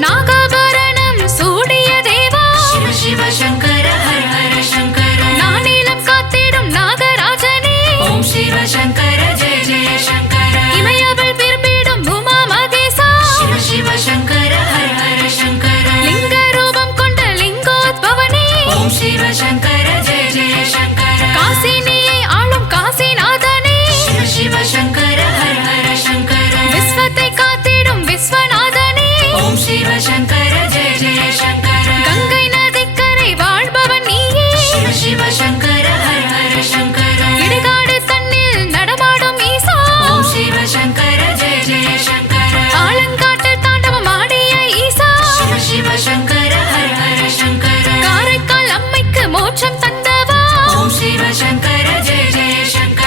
நாகாபரணம் சூடிய தேவா சிவ சிவ சங்கர ஹர ஹர சங்கர நானிலம் காத்திடும் நாகராஜனே ஓம் சிவ சங்கர ஜெய ஜெய சங்கர இமயவள் விரும்பிடும் உமா மகேசா சிவ சிவ சங்கர ஹர ஹர சங்கர லிங்க ரூபம் கொண்ட லிங்கோத்பவனே ஓம் சிவ சங்கர ஜெய ஜெய சங்கர காசினியை ஆளும் காசிநாதனே சிவ சிவ சங்கர ஹர ஹர சங்கர விஸ்வத்தை காத்திடும் விஸ்வநாதனே ஓம் சிவ சங்கர ஜெய ஜெய சங்கர கங்கை நதிக்கரை வாழ்பவன் நீயே சிவ சிவ சங்கர ஹர ஹர சங்கர இடுகாடு தன்னில் நடமாடும் ஈசா ஓம் சிவ சங்கர ஜெய ஜெய சங்கர ஆலங்காட்டில் தாண்டவம் ஆடிய ஈசா சிவ சிவ சங்கர ஹர ஹர சங்கர காரைக்கால் அம்மைக்கு மோட்சம் தந்தவா ஓம் சிவ சங்கர ஜெய ஜெய சங்கர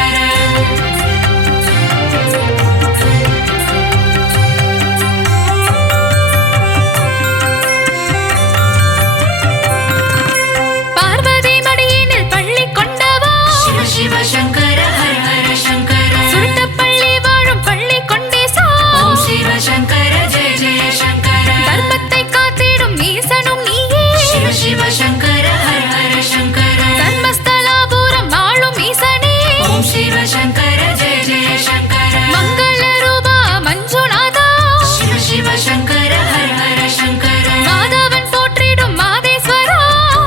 பார்வதி மடியினில் பள்ளி கொண்டவா சிவ சிவ சங்கர ஹர ஹர சங்கர சுருட்டப்பள்ளி வாழும் பள்ளி கொண்டேசா ஓம் சிவ சங்கர ஜெய ஜெய சங்கர தர்மத்தை காத்திடும் ஈசனும் நீயே சிவ சிவ சங்கர ஹர ஹர சங்கர தர்மஸ்தலாபுரம் வாழும் ஈசனே ஓம் சிவ சங்கர ஜெய ஜெய சங்கர மங்கள ரூபா மஞ்சுநாதா சிவ சிவ சங்கர ஹர ஹர சங்கர மாதவன் போற்றிடும் மாதேஸ்வரா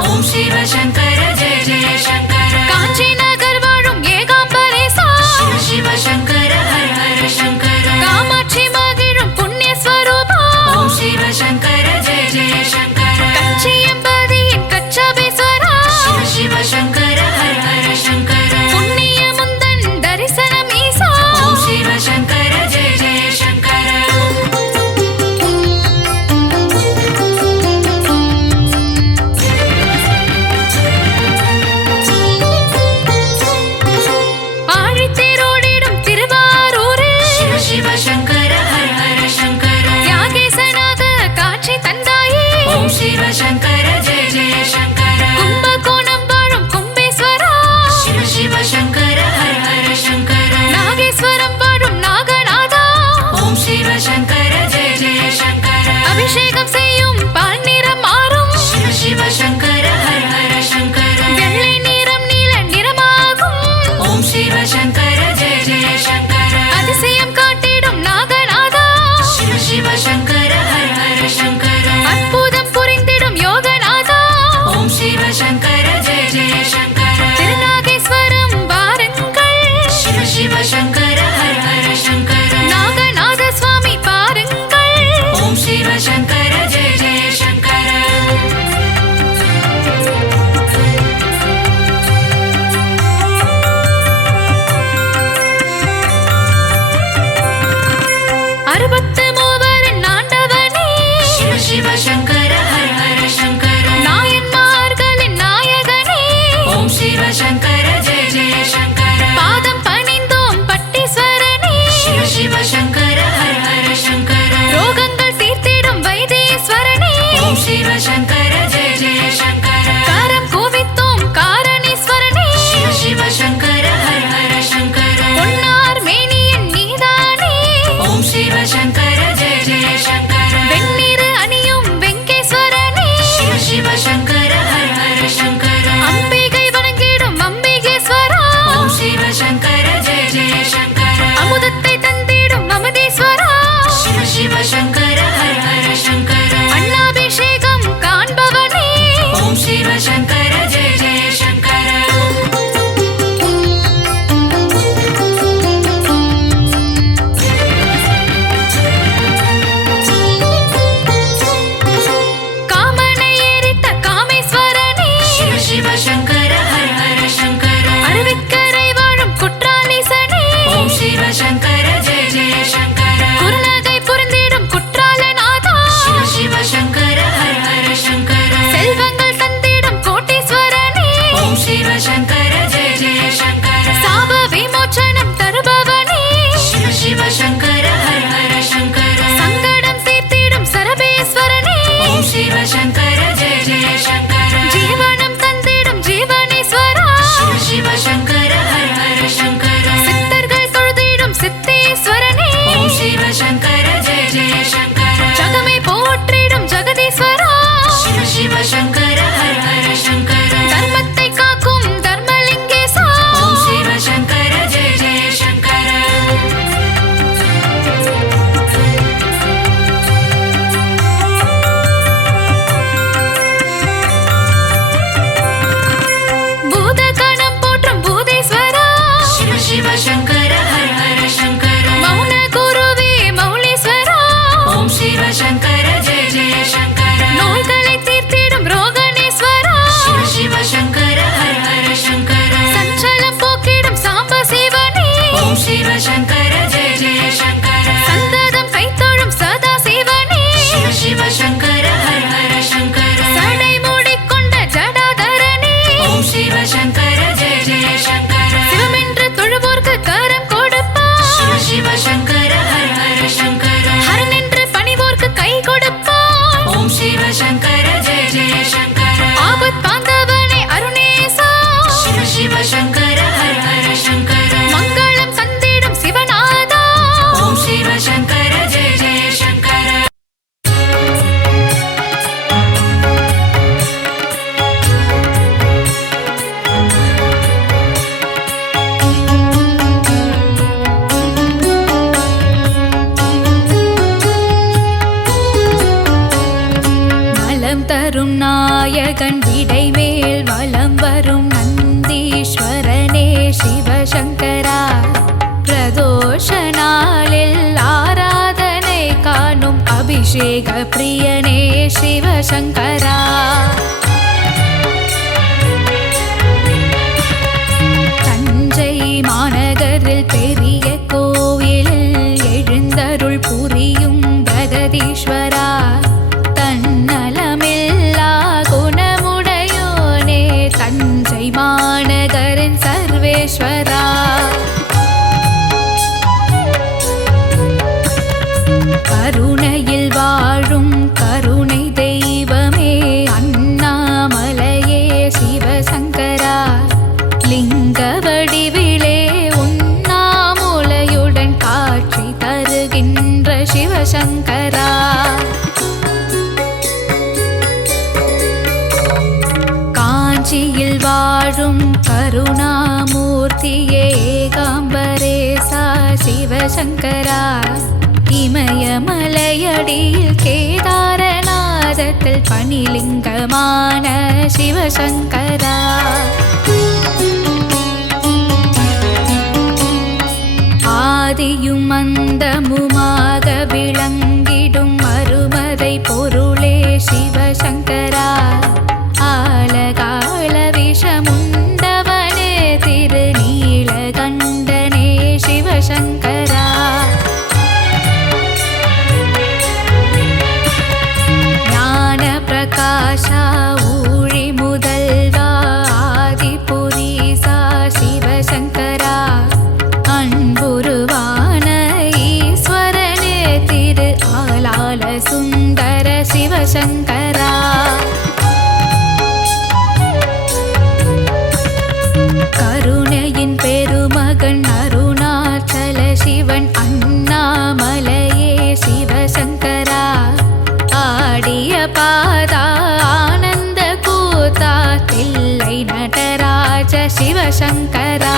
ஓம் சிவ சங்கர ஜெய ஜெய சங்கர காஞ்சி நகர் வாழும் ஏகாம்பரேசா சிவ சிவ சங்கர ஹர ஹர சங்கர காமாட்சி மகிழும் புண்ணியஸ்வரூபா ஓம் சிவ சங்கர ஜெய ஜெய சங்கர கச்சியம்பதியின் கச்சபேஸ்வரா சிவ சிவ சங்கர ஹர ஹர சங்கர புண்ணிய முந்தன் தரிசனம் ஈசா ஓம் சிவ சங்கர ஜெய ஜெய சங்கர ஆழித்தேரோடிடும் திருவாரூரில் சிவ சிவ சங்கர ஹர ஹர சங்கர தியாகேசனாக காட்சி தந்தாயே ஓம் சிவ சங்கர ஜெய ஜெய சங்கர கும்பகோணம் வாழும் கும்பேஸ்வரா சிவ சிவ சங்கர ஹர ஹர சங்கர நாகேஸ்வரம் வாழும் நாகநாதா ஓம் சிவ சங்கர ஜெய ஜெய சங்கர அபிஷேகம் செய்யும் பால் நிறம் மாறும் சிவ சிவ சங்கர ஹர ஹர சங்கர வெள்ளை நிறம் நீல நிறமாகும் ஓம் சிவ சங்கர ஜெய ஜெய சங்கர அதிசயம் காட்டிடும் நாகநாதா சிவ சிவ சங்கர ஹர ஹர சங்கர அற்புதம் புரிந்திடும் யோகநாதா ஓம் சிவ சங்கர ஜெய ஜெய சங்கர திருநாகேஸ்வரம் வாருங்கள் சிவ சிவ சங்கர ஹர ஹர சங்கர நாகநாத சுவாமி பாருங்கள் ஓம் சிவ சங்கர ஜெய ஜெய சங்கர அறுபத்து மூவரின் ஆண்டவனே சிவ சிவ சங்கர ஹர ஹர சங்கர நாயன்மார்களின் நாயகனே ஓம் சிவ சங்கர ஜெய ஜெய சங்கர பாதம் பணிந்தோம் பட்டீஸ்வரனே சிவ சிவ சங்கர ஹர ஹர சங்கர ரோகங்கள் தீர்த்திடும் வைத்தீஸ்வரனே ஓம் சிவ சங்கர ஜெய ஜெய சங்கர காரம் கோவித்தோம் காரணீஸ்வரனே சிவ சிவ சங்கர ஹர ஹர சங்கர பொன்னார் மேனியன் நீதானே ஓம் சிவ சங்கர ஜெய ஜெய சங்கர வெண்ணிறு அணியும் வெங்கேஸ்வரனே சிவ சிவ சங்கர ஹர ஹர சங்கர அம்பிகை வணங்கிடும் அம்பி சிவசங்கர ஜெய ஜெய சங்கர சாப விமோச்சனம் தருபவனே சிவ சிவ சங்கர ஹர ஹர சங்கர சங்கடம் தீர்த்திடும் சரபேஸ்வரனே ஓம் சிவ சங்கர ஜெய ஜெய சங்கர ஜீவனம் தந்திடும் ஜீவனேஸ்வரா சிவ சிவ சங்கர ஹர ஹர சங்கர சித்தர்கள் தொழுதிடும் சித்தேஸ்வரனே ஓம் சிவ சங்கர ஜெய ஜெய சங்கர ஜகமே போற்றிடும் ஜெகதீஸ்வரா சிவ சிவ சங்கர ஹர ஹர சங்கர தர்மத்தை காக்கும் தர்மலிங்கேசா ஓம் சிவ சங்கர ஜெய ஜெய சங்கர பூதகணம் போற்றும் பூதேஸ்வரா சிவ சிவ சங்கர ஹர ஹர சங்கர மௌன குருவே மௌலீஸ்வரா ஓம் சிவ சங்கர ஜெய ஜெய சங்கர நோய்களை தீர்த்திடும் ரோகணேஸ்வரா சிவ சிவ சங்கர ஹர ஹர சங்கர சஞ்சலம் போக்கிடும் சாம்ப சிவனே ஓம் சிவ சங்கர ஜெய ஜெய சங்கர சந்ததம் கைத்தொழும் சதா சிவனே சிவ சிவ சங்கர ஹர ஹர சங்கர சடை மூடிக்கொண்ட ஜடாதரனே ஓம் சிவ சங்கர ஜெய ஜெய சங்கர சிவமென்று தொழுவோர்க்கு கரம் கொடுப்பார் சிவ சிவ சங்கர ஹர ஹர சங்கர ஹரன் என்று பணிவோர்க்கு கை கொடுப்பார் ஓம் சிவ சங்கர ஜெய ஜெய சங்கர ஆபத் பாந்தவனே அருணேசா சிவ சிவ சங்கர ஹர ஹர சங்கர மங்களம் தந்திடும் சிவநாதா ஓம் சிவ சங்கர ஜெய ஜெய சங்கர நலம் தரும் நாயகன் விடைமேல் வலம் வரும் நந்தீஸ்வரனே சிவசங்கரா பிரதோஷ நாளில் ஆராதனை காணும் அபிஷேக பிரியனே சிவசங்கரா தஞ்சை மாநகரில் பெரிய கோவிலில் எழுந்தருள் புரியும் பிரகதீஸ்வரா தன்னலமில்லா குணமுடையோனே தஞ்சை மாநகரின் சர்வேஸ்வரா கருணையில் வாழும் கருணை தெய்வமே அண்ணாமலையே சிவசங்கரா லிங்க வடிவிலே உண்ணாமுலையுடன் காட்சி தருகின்ற சிவசங்கரா காஞ்சியில் வாழும் கருணாமூர்த்தியே ஏகாம்பரேசா சிவசங்கரா இமயமலையடியில் கேதாரநாதத்தில் பணிலிங்கமான சிவசங்கரா ஆதியும் அந்தமுமாக விளங்கிடும் அருமறை பொருளே சிவசங்கரா ஆலகால விஷமுண்டவனே திருநீலகண்டனே சிவசங்கரா ஞான பிரகாஷா ஊழி முதல்வா ஆதிபுரீசா சிவசங்கரா அன்புருவான ஈஸ்வரனே திரு ஆலால சுந்தர சிவசங்கரா கருணையின் பெருமகன் அருணாச்சல சிவன் அண்ணாமலையே சிவசங்கரா ஆடிய பாதா ஆனந்த கூத்தா தில்லை நடராஜ சிவசங்கரா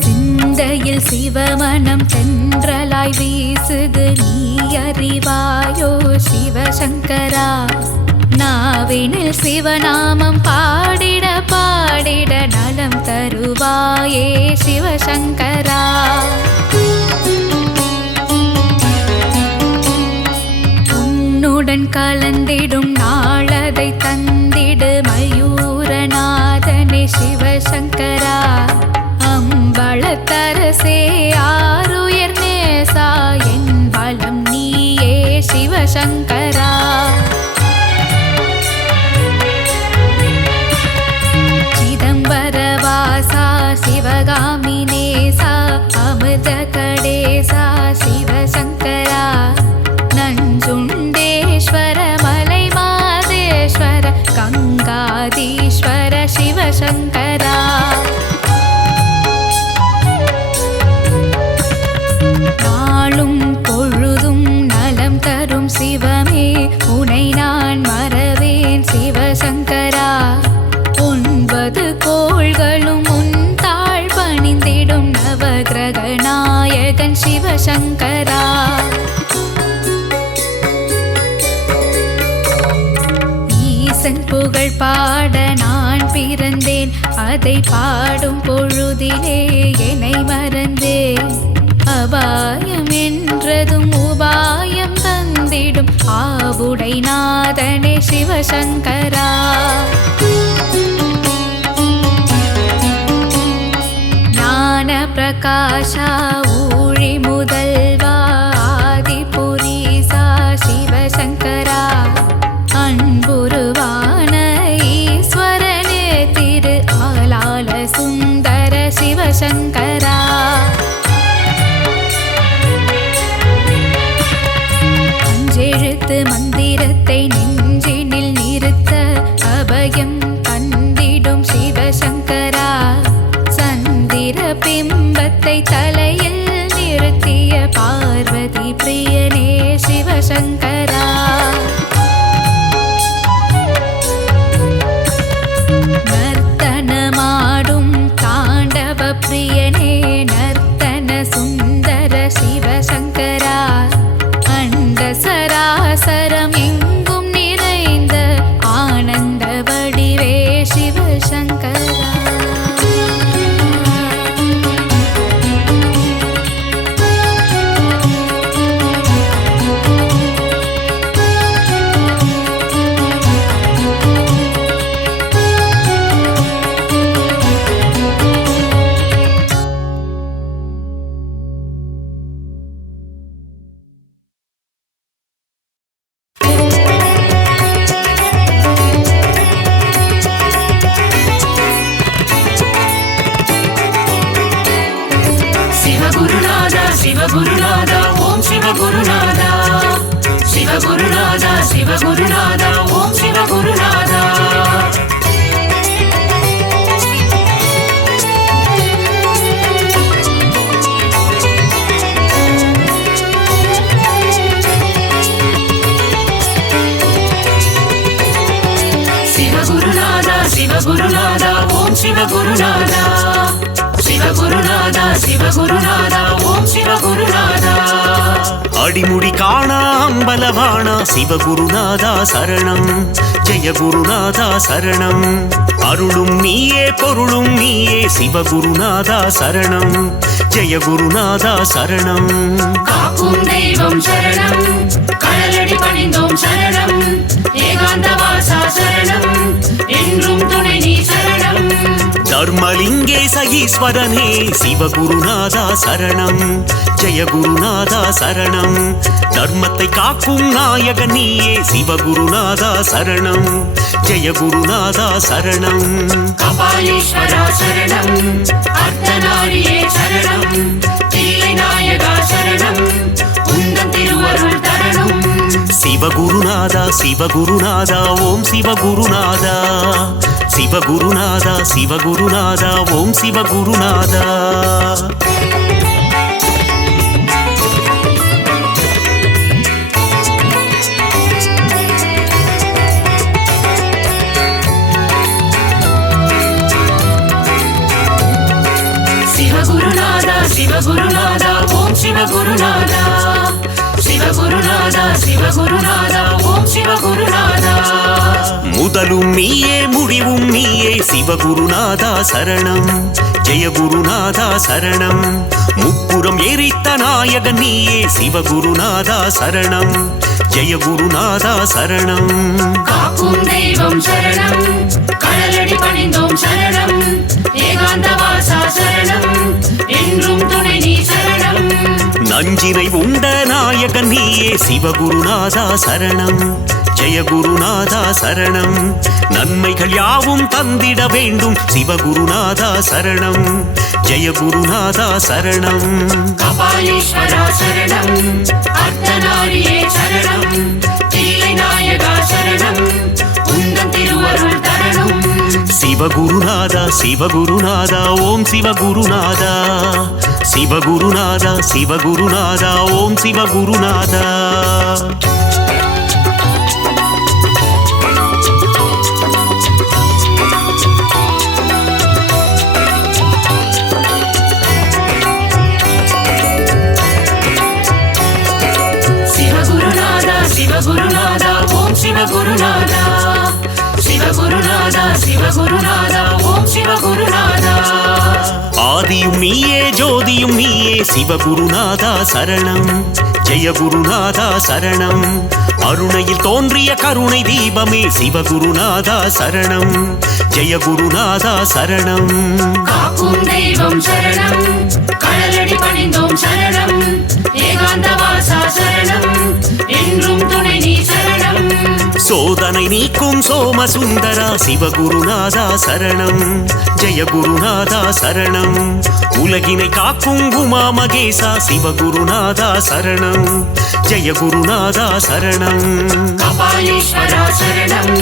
சிந்தையில் சிவமனம் தென்றலாய் வீசுது நீ அறிவாயோ சிவசங்கரா நாவினில் சிவநாமம் பாடிட பாடிட நலம் தருவாயே சிவசங்கரா உன்னுடன் கலந்திடும் நாளதை தந்திடு மயூரநாதனே சிவசங்கரா அம்பளத்தரசே ஆருயர் நேசா என் பலம் நீயே சிவசங்கரா சர்வேஸ்வர கங்காதீஸ்வர சிவசங்கரா. நாளும் பொழுதும் நலம் தரும் சிவமே உனை நான் மறவேன் சிவசங்கரா. 9 கோள்களும் உன் தாழ் பணிந்திடும் நவகிரக நாயகன் சிவசங்கரா. ஈசன் புகழ் பாட நான் பிறந்தேன், அதை பாடும் பொழுதிலே என்னை மறந்தேன். அபாயம் என்றதும் உபாயம் தந்திடும் ஆவுடை நாதனே சிவசங்கரா. ஞான பிரகாஷா ஊழி முதல்வா ஆதிபுரீசா சிவசங்கரா. அன்புருவான ஈஸ்வரனே திரு ஆலால சுந்தர சிவசங்கரா. அஞ்செழுத்து மந்திரத்தை நெஞ்சினில் நிறுத்த அபயம் தந்திடும் சிவசங்கரா. சந்திர பிம்பத்தை தலையில் நிறுத்திய பார்வதி பிரியனே சிவசங்கரா. நர்த்தனமாடும் தாண்டவ பிரியனே நர்த்தன சுந்தர சிவசங்கரா. அண்ட சராசரம் எங்கும் நிறைந்த ஆனந்த வடிவே சிவசங்கரா. சிவகுருநாதா சிவகுருநாதா ஓம் சிவகுருநாதா. சிவகுருநாதா சிவகுருநாதா ஓம் சிவகுருநாதா. சிவகுருநாதா சிவகுருநாதா ஓம் சிவகுருநாதா. சிவகுருநாதா சிவகுருநாதா ஓம் சிவகுருநாதா. அடிமுடி காணா அம்பலவாணா சிவகுருநாதா சரணம். ஜெய குருநாதா சரணம். அருளும் நீயே பொருளும் நீயே சிவகுருநாதா சரணம். ஜெய குருநாதா சரணம். காக்கும் தெய்வம் சரணம், கடலடி பணிந்தோம் சரணம். ஏகாந்த வாசா சரணம், என்றும் துணை நீ சரணம். தர்மலிங்கேச ஈஸ்வரனே சிவகுருநாதா சரணம். ஜெய குருநாதா சரணம். தர்மத்தை காக்கும் நாயக நீயே சிவகுருநாதா சரணம். ஜெய குருநாதா சரணம். கபாலீஸ்வரா சரணம், அர்த்தநாரியே சரணம். தில்லை நாயகா சரணம், உந்தன் திருவருள் தரணும். சிவகுருநாதா சிவகுருநாதா ஓம் சிவகுருநாதா. சிவகுருநாதா சிவகுருநாதா ஓம் சிவகுருநாதா. சிவகுருநாதா சிவகுருநாதா ஓம் சிவகுருநாதா. சிவகுருநாதா சிவகுருநாதா ஓம் சிவகுருநாதா. முதலும் நீயே முடிவும் நீயே சிவகுருநாதா சரணம். ஜெய குருநாதா சரணம். முப்புறம் எரித்த நாயக நீயே சிவகுருநாதா சரணம். ஜெய குருநாதா சரணம். காக்கும் தெய்வம் சரணம், கடலடி பணிந்தோம் சரணம். ஏகாந்த வாசா சரணம், என்றும் துணை நீ சரணம். நஞ்சினை உண்ட நாயக நீயே சிவகுருநாதா சரணம். ஜெய குருநாதா சரணம். நன்மைகள் யாவும் தந்திட வேண்டும் சிவகுருநாதா சரணம். ஜெய குருநாதா சரணம். கபாலீஸ்வரா சரணம், அர்த்தநாரியே சரணம். தில்லை நாயகா சரணம், உந்த சிவகுருநாதா சிவகுருநாதா ஓம் சிவகுருநாதா சிவகுருநாதா சிவகுருநாதா ஓம் சிவகுருநாதா சிவகுருநாதா ஓம் சிவகுருநாதா சிவகுருநாதா சிவகுருநாதா ஓம் சிவகுருநாதா ஆதியும் நீயே ஜோதியும் நீயே சிவகுருநாதா சரணம் ஜெயகுருநாதா சரணம் அருணையில் தோன்றிய கருணை தீபமே சிவகுருநாதா சரணம் ஜெயகுருநாதா சரணம் காக்கும் தெய்வம் சரணம் கடலடி பணிந்தோம் சரணம் ஏகாந்தவாசா சரணம் என்றும் துணை நீ சரணம் சோதனை நீக்கும் சோமசுந்தரா சிவகுருநாதா சரணம் ஜெயகுருநாதா சரணம் உலகினை காக்கும் உமா மகேசா சிவகுருநாதா சரணம் ஜெயகுருநாதா சரணம் கபாலீஸ்வரா சரணம்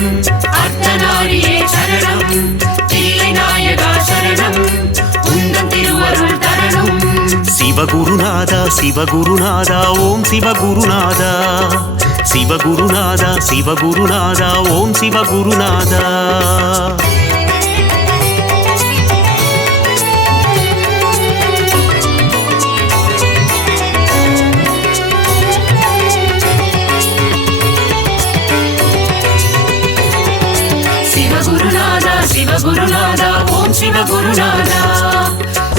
அர்த்தநாரியே சரணம் தில்லை நாயகா சரணம் உந்தன் திருவருள் தரணும் சிவகுருநாதா சிவகுருநாதா ஓம் சிவகுருநாதா சிவகுருநாதா சிவகுருநாதா ஓம் சிவகுருநாதா சிவகுருநாதா சிவகுருநாதா ஓம் சிவகுருநாதா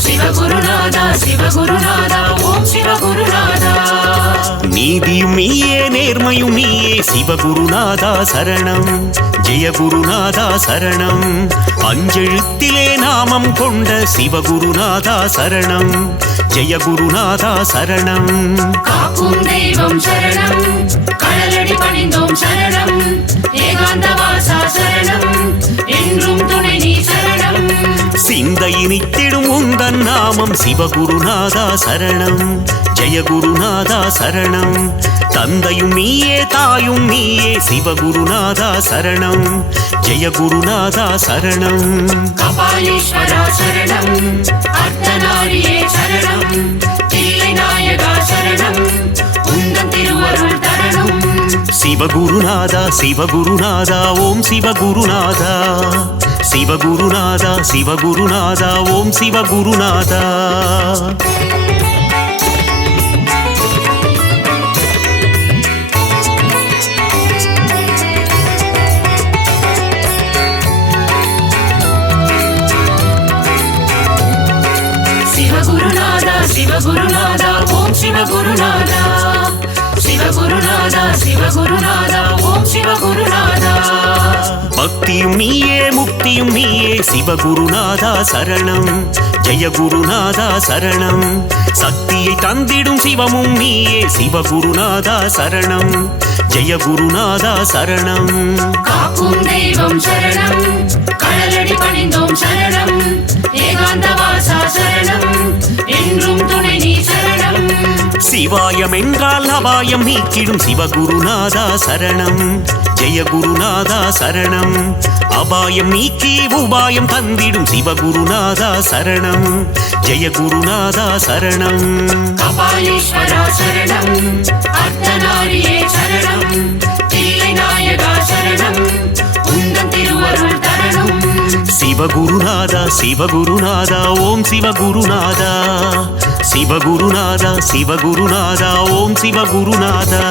சிவகுருநாதா சிவகுருநாதா ஓம் சிவகுருநாதா நீதியும் நீயே நேர்மையும் நீயே சிவகுருநாதா சரணம் ஜெயகுருநாதா சரணம் அஞ்செழுத்திலே நாமம் கொண்ட சிவகுருநாதா சரணம் ஜெயகுருநாதா சரணம் காக்கும் தெய்வம் சரணம் கடலடி பணிந்தோம் சரணம் ஏகாந்தவாசா சரணம் என்றும் துணை நீ சரணம் சிந்தையினித்திடும் உந்தன் நாமம் சிவகுருநாதா சரணம் ஜெயகுருநாதா சரணம் தந்தையும் நீயே தாயும் நீயே சிவகுருநாதா சரணம் ஜெயகுருநாதா சரணம் கபாலீஸ்வரா சரணம் அர்த்தநாரியே சரணம் தில்லை நாயகா சரணம் உந்தன் திருவருள் தரணும் சிவகுருநாதா சிவகுருநாதா ஓம் சிவகுருநாதா சிவகுருநாதா சிவகுருநாதா ஓம் சிவகுருநாதா சிவகுருநாதா சிவகுருநாதா ஓம் சிவகுருநாதா சிவகுருநாதா சிவகுருநாதா ஓம் சிவகுருநாதா பக்தியும் நீயே முக்தியும் நீயே சிவகுருநாதா சரணம் ஜெயகுருநாதா சரணம் சக்தியை தந்திடும் சிவமும் நீயே சிவகுருநாதா சரணம் ஜெயகுருநாதா சரணம் காக்கும் தெய்வம் சரணம் கடலடி பணிந்தோம் சரணம் ஏகாந்தவாசா சரணம் என்றும் துணை நீ சரணம் சிவாயம் என்றால் அபாயம் நீக்கிடும் சிவகுருநாதா சரணம் ஜெயகுருநாதா சரணம் அபாயம் நீக்கி உபாயம் தந்திடும் சிவகுருநாதா சரணம் ஜெயகுருநாதா சரணம் கபாலீஸ்வரா சரணம் அர்த்தநாரியே சரணம் தில்லை நாயகா சரணம் உந்தன் திருவருள் தரணும் சிவகுருநாதா சிவகுருநாதா ஓம் சிவகுருநாதா சிவகுருநாதா சிவகுருநாதா ஓம் சிவகுருநாதா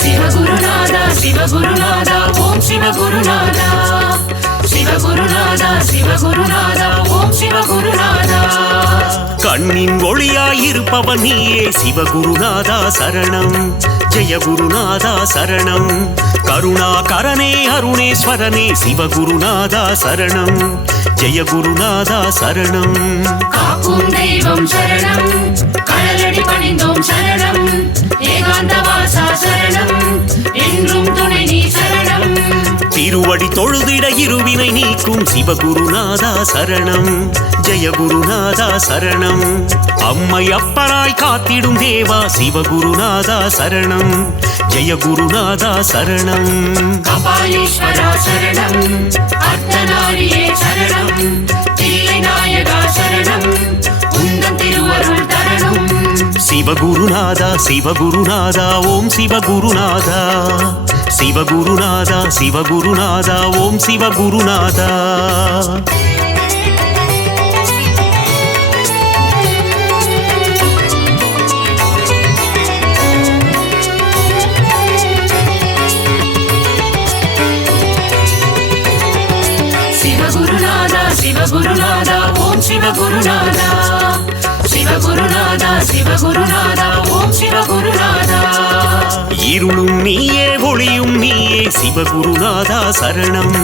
சிவகுருநாதா சிவகுருநாதா ஓம் சிவகுருநாதா சிவகுருநாதா சிவகுருநாதா ஓம் சிவகுருநாதா கண்ணின் ஒளியாயிருப்பவன் நீயே சிவகுருநாதா சரணம் ஜெயகுருநாதா சரணம் கருணாகரனே அருணேஸ்வரனே சிவகுருநாதா சரணம் ஜெயகுருநாதா சரணம் காக்கும் தெய்வம் சரணம் கடலடி பணிந்தோம் சரணம் ஏகாந்த வாசா சரணம் என்றும் துணை நீ சரணம் திருவடி தொழுதிட இருவினை நீக்கும் சிவகுருநாதா சரணம் ஜெயகுருநாதா சரணம் அம்மை அப்பராய் காத்திடும் தேவா சிவகுருநாதா சரணம் ஜெயகுருநாதா சரணம் கபாலீஸ்வரா சரணம் அர்த்தநாரியே சரணம் தில்லை நாயகா சரணம் உந்தன் திருவருள் தரணும் சிவகுருநாதா சிவகுருநாதா ஓம் சிவகுருநாதா சிவகுருநாதா சிவகுருநாதா ஓம் சிவகுருநாதா சிவகுருநாதா சிவகுருநாதா ஓம் சிவகுருநாதா சிவகுருநாதா சிவகுருநாதா ஓம் சிவகுருநாதா இருளும் நீயே ஒளியும் நீயே சிவகுருநாதா சரணம்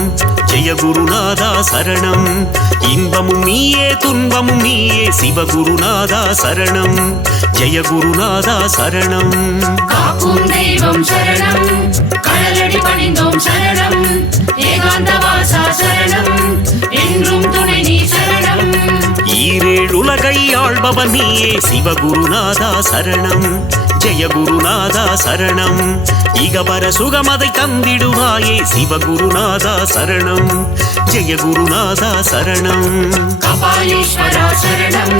ஜெயகுருநாதா சரணம் இன்பமும் நீயே துன்பமும் நீயே சிவகுருநாதா சரணம் ஜெயகுருநாதா சரணம் காக்கும் தெய்வம் சரணம் கடலடி பணிந்தோம் சரணம் ஏகாந்த வாசா சரணம் என்றும் துணை நீ சரணம் ஈரேழுலகை ஆள்பவன் நீயே சிவகுருநாதா சரணம் ஜெயகுருநாதா சரணம் இகபர சுகமதை தந்திடுவாயே சிவகுருநாதா சரணம் ஜெயகுருநாதா சரணம் கபாலீஸ்வரா சரணம்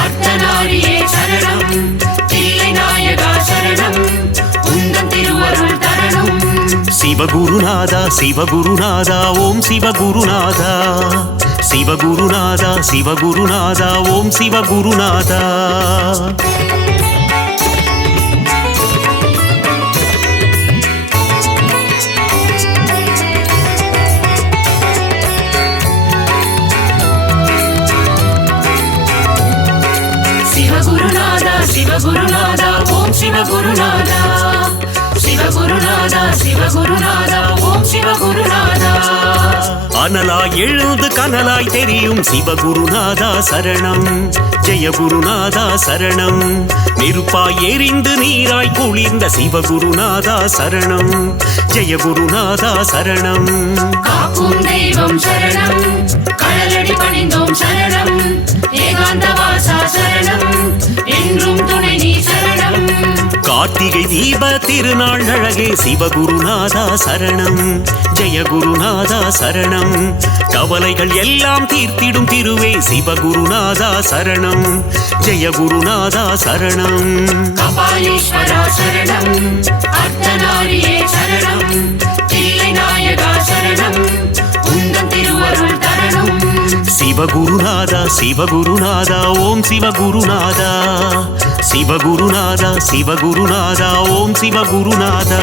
அர்த்தநாரியே சரணம் தில்லை நாயகா சரணம் உந்தன் திருவருள் தரணும் சிவகுருநாதா சிவகுருநாதா ஓம் சிவகுருநாதா சிவகுருநாதா சிவகுருநாதா ஓம் சிவகுருநாதா சிவகுருநாதா சிவகுருநாதா ஓம் சிவகுருநாதா சிவகுருநாதா சிவகுருநாதா ஓம் சிவகுருநாதா அனலாய் எழுந்து கனலாய் தெரியும் சிவகுருநாதா சரணம் ஜெயகுருநாதா சரணம் நெருப்பாய் எரிந்து நீராய் குளிர்ந்த சிவகுருநாதா சரணம் ஜெயகுருநாதா சரணம் காக்கும் தெய்வம் சரணம் கடலடி பணிந்தோம் சரணம் ஏகாந்த வாசா சரணம் என்றும் துணை நீ சரணம் கார்த்திகை தீப திருநாள் அழகே சிவகுருநாதா சரணம் ஜெயகுருநாதா சரணம் கவலைகள் எல்லாம் தீர்த்திடும் திருவே சிவகுருநாதா சரணம் ஜெயகுருநாதா சரணம் கபாலீஸ்வரா சரணம் அர்த்தநாரியே சரணம் தில்லை நாயகா சரணம் உந்தன் திருவருள் தரணும் சிவகுருநாதா சிவகுருநாதா ஓம் சிவகுருநாதா சிவகுருநாதா சிவகுருநாதா ஓம் சிவகுருநாதா